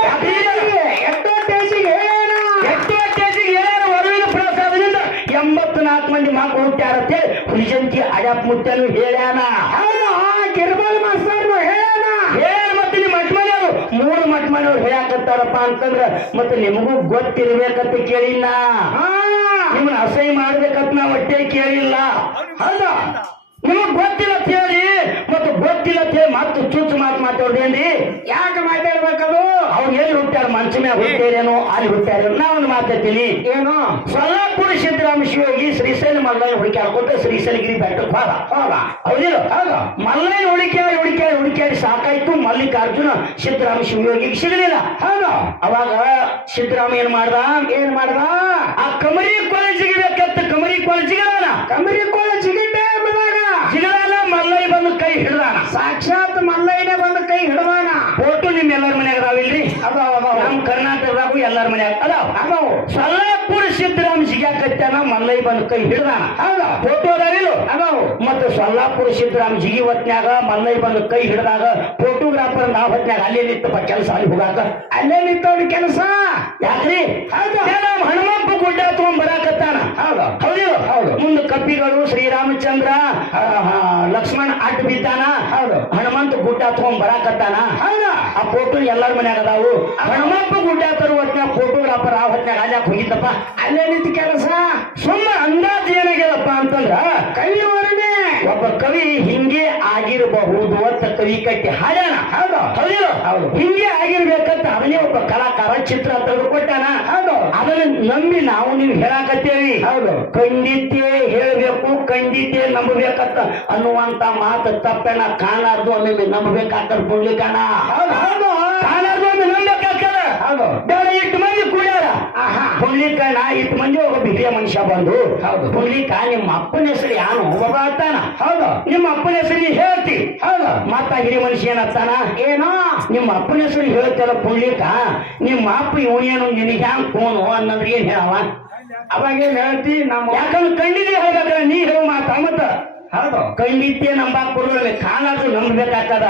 ಎಷ್ಟೋ ಟೇಜಿಗೆ ಹೇಳೋಣ ಎಷ್ಟೋ ಟೇಜಿಗೆ ಹೇಳ್ಯಾರ ವರವಿನ ಪ್ರಸಾದದಿಂದ ಎಂಬತ್ತು ನಾಲ್ಕು ಮಂದಿ ಮಾಕು ಹುಟ್ಟಾರತ್ತೆ ಹುಲಿಜಂತಿ ಅಡಪ್ ಮುಟ್ಟನು ಹೇಳ್ಯಾನ. ಹೌದು ಕಿರ್ಬಲ್ ಮಾಸ್ತರ್ನು ಹೇಳೋಣ ಹೇಳ್ಯಾರ ಮತ್ತೆ ನಿಮ್ಮ ಮಠ ಮನೆಯವರು ಮೂರು ಮಠ ಮನೆಯವ್ರು ಹೇಳಾಕತ್ತಾರಪ್ಪ ಅಂತಂದ್ರ ಮತ್ತೆ ನಿಮಗೂ ಗೊತ್ತಿರ್ಬೇಕಂತ ಕೇಳಿಲ್ಲ. ಹಾ. ನಿಮ್ಮನ್ನ ಅಸಹ್ಯ ಮಾಡ್ಬೇಕಂತ ನಾವು ಒಟ್ಟೆ ಕೇಳಿಲ್ಲ. ಹೌದು? ನಿಮಗ್ ಗೊತ್ತಿಲ್ಲ ಕೇಳಿ ಹೇಳಿ ಮತ್ತೆ ಗೊತ್ತಿಲ್ಲ ಕೇಳಿ ಹೇಳಿ ಮತ್ತೆ ಚುಚ್ಚು ಮಾತು ಮಾತಾಡ್ದೇನ್ರಿ ಯಾಕೆ ಮಾತಾಡ್ಬೇಕದು ಅವ್ರು ಎಲ್ಲಿ ಹುಟ್ಟ ಹುಟ್ಟಾರ ಮಂಚ ಮ್ಯಾಗ ಹುಟ್ಟಾರೇನೋ ಅಲ್ಲಿ ಹುಟ್ಟಾರೇನೋ ನಾ ಒಂದು ಮಾತಾಡ್ತೀನಿ ಏನು? ಸೊಲ್ಲಾಪುರ ಸಿದ್ದರಾಮ ಶಿವಯೋಗಿ ಶ್ರೀಶೈಲ ಮಲ್ಲಯ್ಯ ಹುಡುಕ್ಯಾಡ್ಕೊಂತ ಶ್ರೀಶೈಲಗಿರಿ ಬೆಟ್ಟಕ್ಕೆ ಹೋದ ಹೌದ? ಹೌದಿಲ್ಲ? ಹೌದ. ಮಲ್ಲಯ್ಯ ಹುಡುಕ್ಯಾಡಿ ಹುಡುಕ್ಯಾಡಿ ಹುಡುಕ್ಯಾಡಿ ಸಾಕಾಯ್ತು. ಮಲ್ಲಿಕಾರ್ಜುನ ಸಿದ್ದರಾಮ ಶಿವಯೋಗಿಗೆ ಸಿಗಲಿಲ್ಲ. ಹೌದ. ಅವಾಗ ಸಿದ್ದರಾಮ ಏನ್ ಮಾಡ್ದ? ಏನ್ ಮಾಡ್ದ? ಆ ಕಮರಿ ಕಾಲೇಜಿಗೆ ಬೇಕತ್ತ ಕಮರಿ ಕಾಲೇಜಿಗೆ ಕಮರಿ ಹಿಡ್ದಾನ? ಸಾಕ್ಷಾತ್ ಮಲ್ಲಯ್ಯನೇ ಬಂದು ಕೈ ಹಿಡ್ದಾನ? ಫೋಟೋ ನಿಮ್ ಎಲ್ಲರ ಮನ್ಯಾಗ ಅದಾವಿಲ್ರಿ? ಅದಾವ ಅದಾವ. ನಮ್ ಕರ್ನಾಟಕದಾಗೂ ಎಲ್ಲರ ಮನ್ಯಾಗ ಅದಾವ. ಅದಾವ. ಸೊಲ್ಲಾಪುರ ಸಿದ್ದರಾಮ ಸಿಗಾಕತ್ತಾನ ಮಲ್ಲೈ ಬಂದು ಕೈ ಹಿಡ್ದಾನ. ಹೌದ? ಫೋಟೋ ಅದಾವು ಮತ್ತು ಸೊಲ್ಲಾಪುರ ಸಿದ್ಧರಾಮ ಜಿಗಿ ಹೊತ್ನ್ಯಾಗ ಮಲ್ಲೈ ಬಂದು ಕೈ ಹಿಡಿದಾಗ ಫೋಟೋಗ್ರಾಫರ್ ನಾ ಹೊತ್ನ್ಯಾಗ ಅಲ್ಲೇ ನಿಂತಪ್ಪ ಕೆಲಸ ಅಲ್ಲಿ ಹೋಗಾಕ. ಅಲ್ಲೇ ನಿಂತವ್ನ ಕೆಲಸ? ಯಾಕ್ರಿ? ಹೌದು. ನಮ್ಮ ಹನುಮಪ್ಪ ಗುಡ್ಡ ತಗೊಂಡ್ ಬರಾಕತ್ತಾನ. ಹೌದು. ಹೌದು. ಮುಂದೆ ಕಪಿಗಳು ಶ್ರೀರಾಮಚಂದ್ರ ಲಕ್ಷ್ಮಣ ಅಡ್ಡ ಬಿದ್ದಾನ. ಹೌದು. ಹನುಮಂತ ಗುಡ್ಡ ತಗೊಂಡ್ ಬರಾಕತ್ತಾನ. ಹೌದಾ. ಆ ಫೋಟೋ ಎಲ್ಲಾರ ಮನ್ಯಾಗ ಅದಾವು. ಹನುಮಪ್ಪ ಗುಡ್ಡ ತರುವ ಹೊತ್ನ್ಯಾಗ ಫೋಟೋಗ್ರಾಫರ್ ಆ ಹೊತ್ನ್ಯಾಗ ಅಲ್ಯಾಕ ಹೋಗಿದ್ದಪ್ಪ. ಅಲ್ಲೇ ನಿಂತ ಕೆಲಸ. ಸುಮ್ಮ ಅಂದಾಜ್ ಏನಾಗ್ಯದಪ್ಪ ಅಂತಂದ್ರ ಕವಿ ವರ್ಣೆ. ಒಬ್ಬ ಕವಿ ಹಿಂಗೆ ಆಗಿರಬಹುದು ಅಂತ ಕವಿ ಕಟ್ಟಿ ಹಾಡ್ಯಾನ. ಹೌದು. ಹೌದು. ಹೌದು. ಹಿಂಗೆ ಆಗಿರ್ಬೇಕಂತ ಅವನೇ ಒಬ್ಬ ಕಲಾಕಾರ ಚಿತ್ರ ತೆಗೆದು ಕೊಟ್ಟಾನ. ಹೌದು. ಅದನ್ನ ನಂಬಿ ನಾವು ನೀವು ಹೇಳಾಕತ್ತೇವಿ ಹೌದು. ಖಂಡಿತೇ ಹೇಳ್ಬೇಕು ಖಂಡಿತೇ ನಂಬಬೇಕಂತ ಅನ್ನುವಂತ ಮಾತು ತಪ್ಪೇನ ಕಾಣಾರ್ದು ಒಮ್ಮೆ ನಂಬಬೇಕಾಗ್ತದ ಪುಣ್ಲಿಕಣ ಹೌದು ಹೌದು. ಕಾಣಾರ್ದು ಒಮ್ಮೆ ನಂಬಬೇಕಾಗ್ತದೆ ಹೌದು. ಬೇರೆ ಇಟ್ಟು ಮಂದಿ ನಾ ಇಟ್ ಮಂದಿ ಒಬ್ಬ ಹಿರಿಯ ಮನುಷ್ಯ ಬಂದು ಹೌದು. ಪುಣ್ಲಿಕ ನಿಮ್ಮ ಅಪ್ಪನ ಹೆಸರು ಯಾನು? ಒಬ್ಬ ಅತ್ತಾನ? ಹೌದು. ನಿಮ್ಮ ಅಪ್ಪನ ಹೆಸರು ನೀ ಹೇಳ್ತಿ. ಹೌದು. ಮತ್ತ ಹಿರಿಯ ಮನುಷ್ಯ ಏನತ್ತಾನ ಏನೋ. ನಿಮ್ಮ ಅಪ್ಪನ ಹೆಸರು ಹೇಳ್ತಾರ ಕಾ ನಿಮ್ಮ ಅಪ್ಪ ಇವನೇನು ನಿನಗೆ ಹ್ಯಾಂಗ್ ಫೋನು ಅನ್ನೋದ್ರ ಏನ್ ಹೇಳವ? ಅವಾಗೇನ್ ಹೇಳ್ತಿ ನಮ್ಮ ಯಾಕಂದ್ರೆ ಕಂಡಿದೆ ಹೇಳ್ಬೇಕಲ್ಲ ನೀ ಹೇಳು ಮಾತಾ ಮತ್ತ? ಹೌದು. ಕಂಡಿದ್ದೆ ನಂಬಾಕ್ ಬರೋದ್ರೆ ಕಾಣಾದ್ರು ನಂಬಬೇಕಾಗ್ತದ.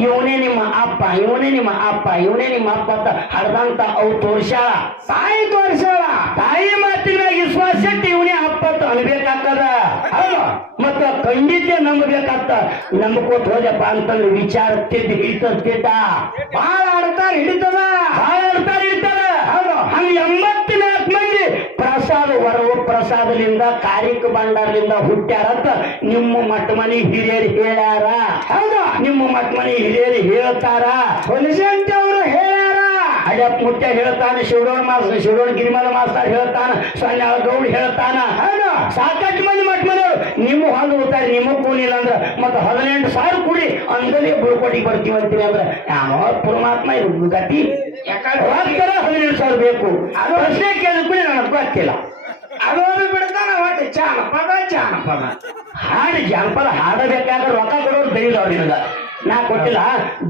ಇವನೇ ನಿಮ್ಮ ಅಪ್ಪ ಇವನೇ ನಿಮ್ಮ ಅಪ್ಪ ಇವನೇ ನಿಮ್ಮ ಅಪ್ಪ ಅಂತ ಹಡ್ದಂತ ಅವು ತೋರ್ಸ್ಯಾಳ? ತಾಯಿ ತೋರಿಸೋಳ ತಾಯಿ ಮಾತಿನ ವಿಶ್ವಾಸ ಇವನೇ ಅಪ್ಪ ಅಂತ ಅನ್ಬೇಕಾಗ್ತದ? ಮತ್ತ ಖಂಡಿತ ನಂಬಬೇಕಾಗ್ತ? ನಂಬಕೋತ ಹೋದಪ್ಪ ಅಂತಂದ್ರೆ ವಿಚಾರ ತಿದ್ದಿ ಹಿಡಿತದ ಬಾಳ ಆಡ್ತಾರ ಹಿಡಿತದ. ಬಹಳ ಅರ್ಥ ಹಿಡಿತದ? ಹೌದು. ಹಂಗ ಎಂಬತ್ತಿನ ಪ್ರಸಾದ ವರವು ಪ್ರಸಾದದಿಂದ ಕಾರಿಕ ಭಂಡಾರದಿಂದ ಹುಟ್ಟ್ಯಾರಂತ ನಿಮ್ಮ ಮಠ ಮನಿ ಹಿರಿಯರು ಹೇಳ್ಯಾರ. ಹೌದಾ. ನಿಮ್ಮ ಮಠ ಮನಿ ಹಿರಿಯರು ಹೇಳ್ತಾರ. ಹೊಲಿಸಂತೆ ಅವರು ಹೇಳ್ಯಾರ ಅಡ್ಯಪ್ಪ ಹೇಳ್ತಾನೆ ಶಿವಡೋಣ ಮಾಸ್ ಶಿವಡೋಣ ಗಿರಿಮಲ ಮಾಸ್ತರ್ ಹೇಳ್ತಾನ ಸಣ್ಣ ಗೌಡ್ ಹೇಳ್ತಾನ. ಸಾಕಷ್ಟು ಮಂದಿ ಮಠ ಮನೆಯವರು ನಿಮ್ಮ ಹೊಂದು ಹೋಗ್ತಾರೆ ನಿಮ್ಮ ಕೂಲಿಲ್ಲ ಅಂದ್ರ ಮತ್ತ ಹದಿನೆಂಟು ಸಾವಿರ ಕೂಡಿ ಅಂದಲೇ ಬುಳ್ಕೋಟಿಗೆ ಬರ್ತೀವಿ ಅಂತೀವಿ ಅಂದ್ರೆ ಯಾವ ಪರಮಾತ್ಮ ಇದು ಗತಿ. ಯಾಕಂದ್ರೆ ಹದಿನೆಂಟು ಸಾವಿರ ಬೇಕು. ಅದು ಪ್ರಶ್ನೆ ಕೇಳಿದ್ಮೇಲೆ ನನಗೆ ಗೊತ್ತಿಲ್ಲ. ಅದೊಂದು ಬಿಡ್ತಾನ ಒಟ್ಟು ಜಾನಪದ ಜಾನಪದ. ಹಾಡು ಜಾನಪದ ಹಾಡಬೇಕಾದ್ರೆ ರೊಕ್ಕ ಕೊಡೋರು ಬೆಳಿಲ್ಲ ಅವ್ರಿಗೆ ನಾ ಕೊಟ್ಟಿಲ್ಲ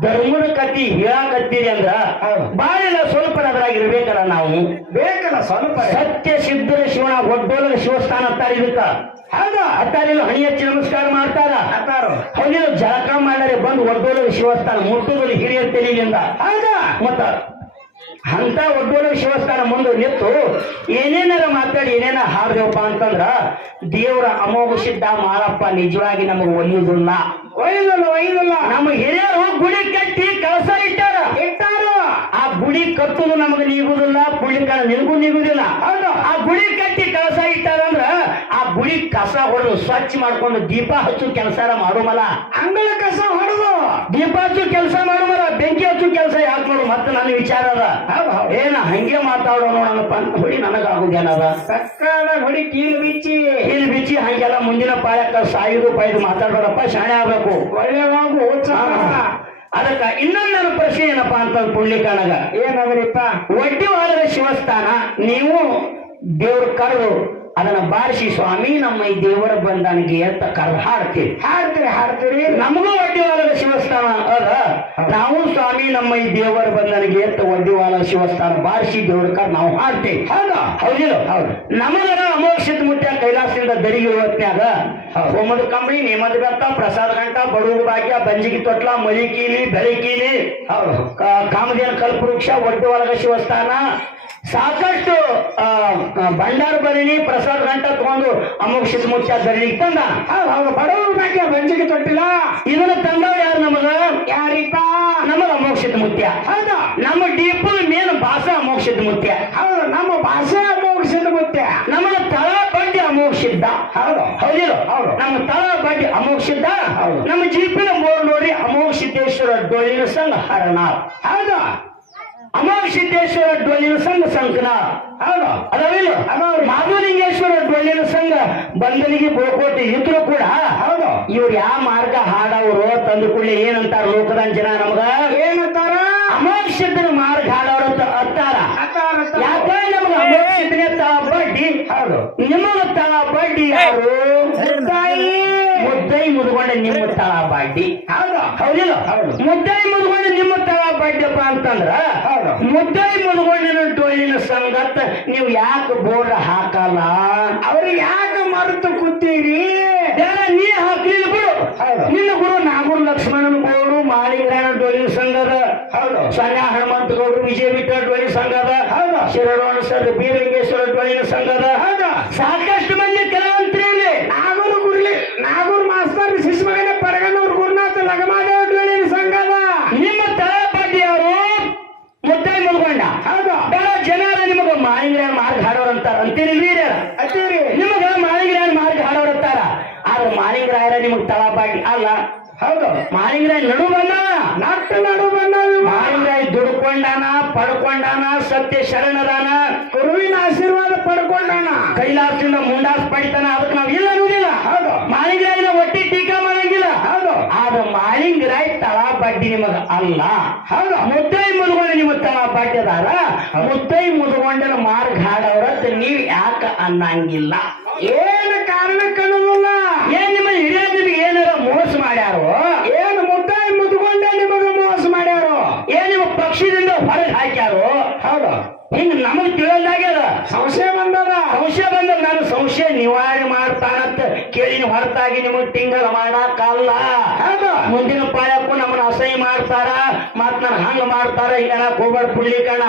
ಧರ್ಮದ ಕತಿ ಹೇಳಾಕತ್ತೀರಿ ಅಂದ್ರ. ಬಾಳಿಲ್ಲ ಸ್ವಲ್ಪ ಅದ್ರಾಗ ಇರ್ಬೇಕಲ್ಲ ನಾವು. ಬೇಕಲ್ಲ ಸ್ವಲ್ಪ ಸತ್ಯ ಸಿದ್ಧರ ಶಿವನ ಒಡ್ಡೋಲಗ ಶಿವಸ್ಥಾನ ಅಂತಾರ ಇದಕ್ಕ. ಹೌದು. ಅತ್ತಾರಿಲ್ಲ ಹಣಿ ಹಚ್ಚಿ ನಮಸ್ಕಾರ ಮಾಡ್ತಾರ. ಅತ್ತಾರ ಹೌದಿಲ್ಲ ಜಳಕ ಮಾಡರೆ ಬಂದು ಒಡ್ಡೋಲ ಶಿವಸ್ಥಾನ ಮುಟ್ಟುದಲ್ಲಿ ಹಿರಿಯರ್ ತೆಲಿಯಿಂದ ಹೌದಾ. ಮತ್ತ ಅಂತ ಒಡ್ಡೋಲ ಶಿವಸ್ಥಾನ ಮುಂದೆ ನಿಂತು ಏನೇನಾರ ಮಾತಾಡಿ ಏನೇನ ಹಾಡ್ದೇವಪ್ಪ ಅಂತಂದ್ರ ದೇವರ ಅಮೋಘ ಸಿದ್ಧ ಮಾರಪ್ಪ ನಿಜವಾಗಿ ನಮಗೆ ಒಲಿಯುವುದಿಲ್ಲ ಒಯ್ದಲ್ಲ ಒಯ್ದಲ್ಲ ನಮ್ಮ ಹಿರಿಯರು ಗುಡಿ ಕಟ್ಟಿ ಕಳಸ ಇಟ್ಟಾರ. ಇಟ್ಟಾರ. ಆ ಗುಡಿ ಕಟ್ಟುದು ನಮಗೆ ನೀಗುದಿಲ್ಲ ಪುಳ್ಳಿಕಾಲ ನಿನಗೂ ನೀಗುದಿಲ್ಲ ಹೌದು. ಆ ಗುಡಿ ಕಟ್ಟಿ ಕಳಸ ಇಟ್ಟಾರಂದ್ರ ಆ ಗುಡಿ ಕಸ ಹೊಡೆದು ಸ್ವಚ್ಛ ಮಾಡ್ಕೊಂಡು ದೀಪ ಹಚ್ಚು ಕೆಲಸ ಮಾಡುಮಲ್ಲ ಅಂಗಳ ಕಸ ಹೊಡೆದು. ದೀಪ ಹಚ್ಚು ಕೆಲಸ ಮಾಡುಮಲ್ಲ ಬೆಂಕಿ ಹಚ್ಚು ಕೆಲಸ ಯಾಕೆ ನೋಡು ಮತ್ತೆ ನನ್ನ ವಿಚಾರ ಅದ. ಏನ ಹಂಗೆ ಮಾತಾಡೋ ನೋಡಪ್ಪ ಅಂತ ಹೊಡಿ ನನಗಾಗುದೇನದ ಸಕ್ಕದ ಹೊಡಿ ಕೀಲು ಬಿಚ್ಚಿ. ಇಲ್ಲಿ ಬಿಚ್ಚಿ ಹಂಗೆಲ್ಲ ಮುಂದಿನ ಪಾಯಕ್ಕ ಸಾಯುದು ಪಾಯ್ದು ಮಾತಾಡ್ಬೇಡಪ್ಪ ಶಾಣೆ ಆಗ್ಬೇಕು. ಒಳ್ಳೆವಾಗು ಉತ್ಸಾಹ ಅದಕ್ಕ ಇನ್ನೊಂದು ನನ್ನ ಪ್ರಶ್ನೆ ಏನಪ್ಪಾ ಅಂತ ಪುಳ್ಳಿಕಾಣಗ ಏನದ್ರಿಪ್ಪ ಒಡ್ಡಿ ಶಿವಸ್ಥಾನ ನೀವು ದೇವ್ರ ಕರೆದು ಅದನ್ನ ಬಾರಿಸಿ ಸ್ವಾಮಿ ನಮ್ಮ ಈ ದೇವರ ಬಂದನಿಗೆ ಅಂತ ಕರ್ ಹಾಡ್ತೀವಿ ಹಾಡ್ತೀರಿ ಹಾಡ್ತೀರಿ. ನಮಗೂ ಒಡ್ಡಿವಾಲದ ಶಿವಸ್ಥಾನ ಅದ? ನಾವು ಸ್ವಾಮಿ ನಮ್ಮ ಈ ದೇವರ ಬಂದನಿಗೆ ಅಂತ ಒಡ್ಡಿವಾಲದ ಶಿವಸ್ಥಾನ ಬಾರಿಸಿ ದೇವರ ಕರ್ ನಾವು ಹಾಡ್ತೇವೆ ಹೌದಾ? ಹೌದಿಲ್ಲ? ಹೌದು. ನಮಗರ ಅಮೋಕ್ಷಿತ ಮುತ್ಯ ಕೈಲಾಸದಿಂದ ದರಿಗೆ ಹೊತ್ನ್ಯಾಗ ಹೋಮದ ಕಂಬಳಿ ನೇಮದ ಬೆತ್ತ ಪ್ರಸಾದ ಗಂಟ ಬಡೂರು ಭಾಗ್ಯ ಬಂಜಿಗೆ ತೊಟ್ಲ ಮಲಿಕೀಲಿ ಬೆಳಕೀಲಿ ಕಾಮದೇನ ಕಲ್ಪವೃಕ್ಷ ಒಡ್ಡಿವಾಲದ ಶಿವಸ್ಥಾನ ಸಾಕಷ್ಟು ಭಂಡಾರ ಬರೀನಿ ಪ್ರಸಾದ ಗಂಟ ತಗೊಂಡು ಅಮೋಕ್ಷಿತ ಮುತ್ಯ ದರಿಗೆ ತಂದ ಬಡವ್ರ ಬಗ್ಗೆ ಬಂಜಿಗೆ ತೊಟ್ಟಿಲ್ಲ. ಇದನ್ನ ತಂದ ಯಾರು ನಮಗ? ಯಾರಿಪ್ಪ? ನಮಗ ಅಮೋಕ್ಷಿತ ಮುತ್ಯ. ಹೌದು? ನಮ್ಮ ಡೀಪ್ ಮೇನ್ ಭಾಷಾ ಅಮೋಕ್ಷಿತ ಮುತ್ಯ. ಹೌದು ನಮ್ಮ ಭಾಷೆ ಮುಗಿಸಿದ ಮುಖ್ಯ ನಮಗ ತಳ ಬಡ್ಡಿ ಅಮೋಕ್ಷಿದ್ದ ಹೌದು. ಹೌದಿಲ್ಲ ಹೌದು. ನಮ್ಮ ತಳ ಬಡ್ಡಿ ಅಮೋಕ್ಷಿದ್ದ ಹೌದು. ನಮ್ಮ ಜೀಪಿನ ಮೋರ್ ನೋಡಿ ಅಮೋಕ್ಷಿತೇಶ್ವರ ಡೊಳ್ಳಿನ ಸಂಘ ಹರಣ ಹೌದು. ಅಮೋಘ ಸಿದ್ದೇಶ್ವರ ಡೊಳ್ಳಿನ ಸಂಘ ಸಂಕನ ಹೌದು. ಅದಾವಿಲ್ಲ ಅದಾವ್ರಿ. ಮಾಧುಲಿಂಗೇಶ್ವರ ಡೊಳ್ಳಿನ ಸಂಘ ಬಂದನಿಗೆ ಬೋಕೋಟಿ ಇದ್ರು ಕೂಡ. ಹೌದು. ಇವ್ರು ಯಾವ ಮಾರ್ಗ ಹಾಡವರು ತಂದು ಕೂಡಲೇ ಏನಂತಾರ ಲೋಕದ ಜನ ನಮಗ? ಏನಂತಾರ? ಅಮೋಘ ಸಿದ್ಧನ ಮಾರ್ಗ ಹಾಡವರು ಅಂತ ಅತ್ತಾರ. ಯಾಕೆ ನಮಗ ಅಮೋಘ ಸಿದ್ಧನೇ ತಳ ಬಡ್ಡಿ ಹೌದು. ನಿಮಗ ತಳ ಬಡ್ಡಿ ಯಾರು? ಮುದ್ದೈ. ಮುದ್ಕೊಂಡ ನಿಮ್ಮ ತಳ ಬಡ್ಡಿ ಹೌದು. ಹೌದಿಲ್ಲ? ಹೌದು. ಮುದ್ದೈ ತಳ ಅಂತಂದ್ರ. ಮುದ್ದೈ ಮುಳುಗೋಳಿನ ಡೋಲಿನ ಸಂಗತ್ ನೀವು ಯಾಕೆ ಬೋರ್ಡ್ ಹಾಕಲ್ಲ? ಅವ್ರಿಗೆ ಯಾಕೆ ಮರೆತು ಕೂತೀರಿ? ನೀ ಹಾಕ್ಲಿಲ್ಲ ಬಿಡು. ನಿನ್ನ ಗುರು ನಾಗೂರ್ ಲಕ್ಷ್ಮಣನ ಗೋಡು ಮಾಳಿಗ್ರಾಯಣ ಡೋಳಿನ ಸಂಘದ ಹೌದು. ಸಣ್ಣ ಹನುಮಂತ ಗೌಡ್ರು ವಿಜಯ ಬಿಟ್ಟ ಡೋಳಿನ ಸಂಘದ ಹೌದು. ಶಿರಡೋಣ ಸರ್ ಬೀರಂಗೇಶ್ವರ ಡೋಳಿನ ಸಂಘದ. ಹೌದು. ಸಾಕಷ್ಟು ಮಂದಿ ಕೆಲವಂತ್ರಿ ನಾಗೂರು ಗುರ್ಲಿ ನಾಗೂರ್ ಮಾಸ್ತರ್ ಶಿಶುಮಗನ ಪರಗನೂರ್ ಗುರುನಾಥ ಲಗಮಾದೇವ ಡ್ವೇಲಿನ ಸಂಘದ ನಿಮ್ಮ ತಳ ಬಡ್ಡಿ ಅವರು ಮುದ್ದೈ ಮುದ್ಕೊಂಡ ಹೌದು ಬೇಡ ಜನ ನಿಮಗ ಮಾಳಿಗ್ರಾಯಣ ಮಾರ್ಗ ಹಾಡೋರ್ ಅಂತಾರ ಅಂತೀರಿ ವೀರ್ಯರ ಅತ್ತೀರಿ ನಿಮಗ ಮಾಳಿಗ್ರಾಯಣ ಮಾರ್ಗ ಹಾಡೋರ್ ಅಂತಾರ ಆದ್ರೆ ಮಾಳಿಗ್ರಾಯರ ನಿಮಗ್ ತಳ ಬಾಗಿ ಅಲ್ಲ ಹೌದು. ಮಾಳಿಗ್ರಾಯ ನಡು ಬಂದ ನಟ್ಟ ನಡು ಬಂದ ಮಾಳಿಗ್ರಾಯ ದುಡ್ಕೊಂಡಾನ ಪಡ್ಕೊಂಡಾನ ಸತ್ಯ ಶರಣದಾನ. ಗುರುವಿನ ಆಶೀರ್ವಾದ ಪಡ್ಕೊಂಡಾನ. ಕೈಲಾಸದಿಂದ ಮುಂಡಾಸ್ ಪಡಿತಾನ ಅದಕ್ಕೆ ನಾವ್ ಇಲ್ಲ ಅನ್ನೋದಿಲ್ಲ. ಹೌದು. ಮಾಳಿಗ್ರಾಯನ ಒಟ್ಟಿ ಟೀಕಾ ಮಾಡಂಗಿಲ್ಲ. ಹೌದು. ಆದ ಮಾಳಿಂಗರಾಯ್ ತಳ ಬಡ್ಡಿ ನಿಮಗ ಅಲ್ಲ. ಹೌದು. ಮುದ್ದೈ ಮುದುಗೊಂಡ ನಿಮಗ್ ತಳ ಬಡ್ಡಿ ಅದಾರ ಮುದ್ದೈ ಮುದ್ಕೊಂಡನ ಮಾರ್ಗ ಹಾಡವ್ರ ನೀವ್ ಯಾಕ ಅನ್ನಂಗಿಲ್ಲ. ಏನು ಕಾರಣಕ್ಕನ್ನೋದಿಲ್ಲ ಏನ್ ನಿಮ್ಮ ಹಿರಿಯ ನಿಮಗೆ ಏನಾರ ಮೋಸ ಮಾಡ್ಯಾರೋ ಏನು ಮುದ್ದಾಯಿ ಮುದ್ಕೊಂಡೆ ನಿಮಗೆ ಮೋಸ ಮಾಡ್ಯಾರು ಏನ್ ನಿಮ್ಮ ಪಕ್ಷದಿಂದ ಹೊರಗೆ ಹಾಕ್ಯಾರೋ ಹೌದು ಹಿಂಗ್ ನಮಗ್ ತಿಳಿದಾಗ್ಯದ ಸಂಶಯ ಬಂದದ. ಸಂಶಯ ಬಂದ ನಾನು ಸಂಶಯ ನಿವಾರಣೆ ಮಾಡ್ತಾನಂತ ಕೇಳಿ ಹೊರತಾಗಿ ನಿಮಗ್ ತಿಂಗಳ ಮಾಡಾಕಲ್ಲ. ಮುಂದಿನ ಪಾಯಕ್ಕೂ ನಮ್ಮನ್ನ ಅಸಹ್ಯ ಮಾಡ್ತಾರ. ಮತ್ ನಾನು ಹಂಗ ಮಾಡ್ತಾರ ಈಗ ಹೋಗ್ಬಾರ್ದು ಪುಳ್ಳಿಕಣ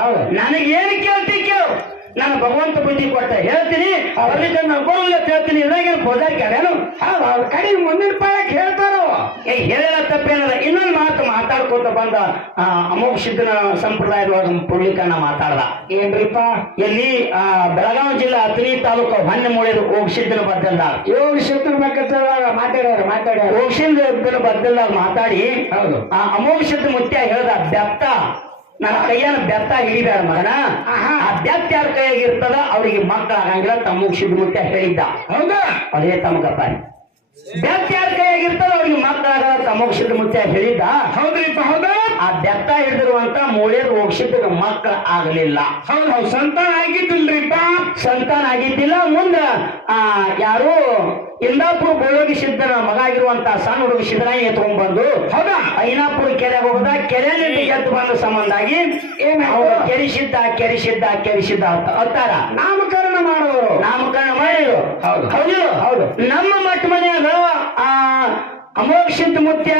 ಹೌದು. ನನಗೆ ಏನು ಕೇಳ್ತಿ ಕೇಳು. ನಾನು ಭಗವಂತ ಬುದ್ಧಿ ಕೊಟ್ಟ ಹೇಳ್ತೀನಿ. ಅವ್ರಿಗೆ ನಾನು ಹೇಳ್ತೀನಿ. ಇದ್ರಾಗ ಹೋದಾಗ ಕೇಳೇನು ಹೌದು ಅವ್ರ ಕಡೆ ಮುಂದಿನ ಪಾಯಕ್ಕೆ ಹೇಳ್ತಾರೋ ಹೇಳ ತಪ್ಪೇನಲ್ಲ ಇನ್ನೊಂದು ಮಾತು ಮಾತಾಡ್ಕೋತ ಬಂದ ಅಮೋಘ ಸಿದ್ಧನ ಸಂಪ್ರದಾಯದೊಳಗ ಪುಳ್ಳಿಕಣ್ಣ ಮಾತಾಡ್ದ. ಏನ್ರಿಪ್ಪ? ಎಲ್ಲಿ ಆ, ಬೆಳಗಾವಿ ಜಿಲ್ಲಾ ಅತ್ರಿ ತಾಲೂಕು ಹೊನ್ನೆ ಮೂಡಿದ ಹೋಗ್ಸಿದ್ದನ ಬದ್ದಲ್ದಾಗ ಯೋಗ ಶತ್ರು ಬೇಕಂತೇಳುವಾಗ ಮಾತಾಡ್ಯಾರ ಮಾತಾಡ್ಯಾರ. ಹೋಗ್ಸಿದ್ದನ ಬದ್ದಲ್ದಾಗ ಮಾತಾಡಿ ಹೌದು. ಆ ಅಮೋಘ ಸಿದ್ಧ ಮುತ್ಯ ಹೇಳ್ದ ಬೆತ್ತ ನನ್ನ ಕೈಯನ್ನ ಬೆತ್ತ ಹಿಡಿಬೇಡ ಮಗನ. ಆ ಬೆತ್ತ ಯಾರ ಕೈಯಾಗಿರ್ತದ ಅವ್ರಿಗೆ ಮಕ್ಕಳಾಗಂಗಿಲ್ಲ ಸಿದ್ಧ ಮುತ್ಯ ಹೇಳಿದ್ದ. ಹೌದಾ? ಅದೇ ತಮಗಪ್ಪ ಇರ್ತದ ಅವ್ರಿಗೆ ಅಮೋಘ ಸಿದ್ಧ ಮುತ್ಯ ಹೇಳಿದ್ದ. ಹೌದ್ರಿಪ್ಪ ಹೌದಾ. ಆ ಬೆತ್ತ ಹಿಡಿದಿರುವಂತ ಮೂಳೆ ಹೋಗ್ಸಿದ್ದ ಮಕ್ಕಳ ಆಗಲಿಲ್ಲ. ಹೌದು ಹೌದು. ಸಂತಾನ ಆಗಿದ್ದಿಲ್ರಿಪ್ಪ. ಸಂತಾನ ಆಗಿದ್ದಿಲ್ಲ. ಮುಂದ ಆ ಯಾರು ಇಂದಾಪುರ ಗೋಯೋಗಿ ಸಿದ್ಧನ ಮಗ ಆಗಿರುವಂತ ಸಣ್ಣ ಹುಡುಗ ಸಿದ್ದರಾಯಿ ಎತ್ಕೊಂಡ್ ಬಂದು ಹೌದಾ? ಐನಾಪುರ ಕೆರೆಗೆ ಹೋಗದ? ಕೆರೆ ಎದ್ದು ಬಂದ ಸಂಬಂಧಾಗಿ ಆಗಿ ಅವ್ರು ಕೆರಿಸಿದ್ದ ಕೆರಿಸಿದ್ದ ಕೆರಿಸಿದ್ದ ಅಂತ ಅಂತಾರ. ನಾಮಕರಣ ಮಾಡೋರು. ನಾಮಕರಣ ಮಾಡಿದ್ರು ಹೌದು. ಹೌದು. ಹೌದು. ನಮ್ಮ ಮಟ್ಟ ಮನ್ಯಾಗ ಆ ಅಮೋಘ ಸಿದ್ಧ ಮುತ್ಯ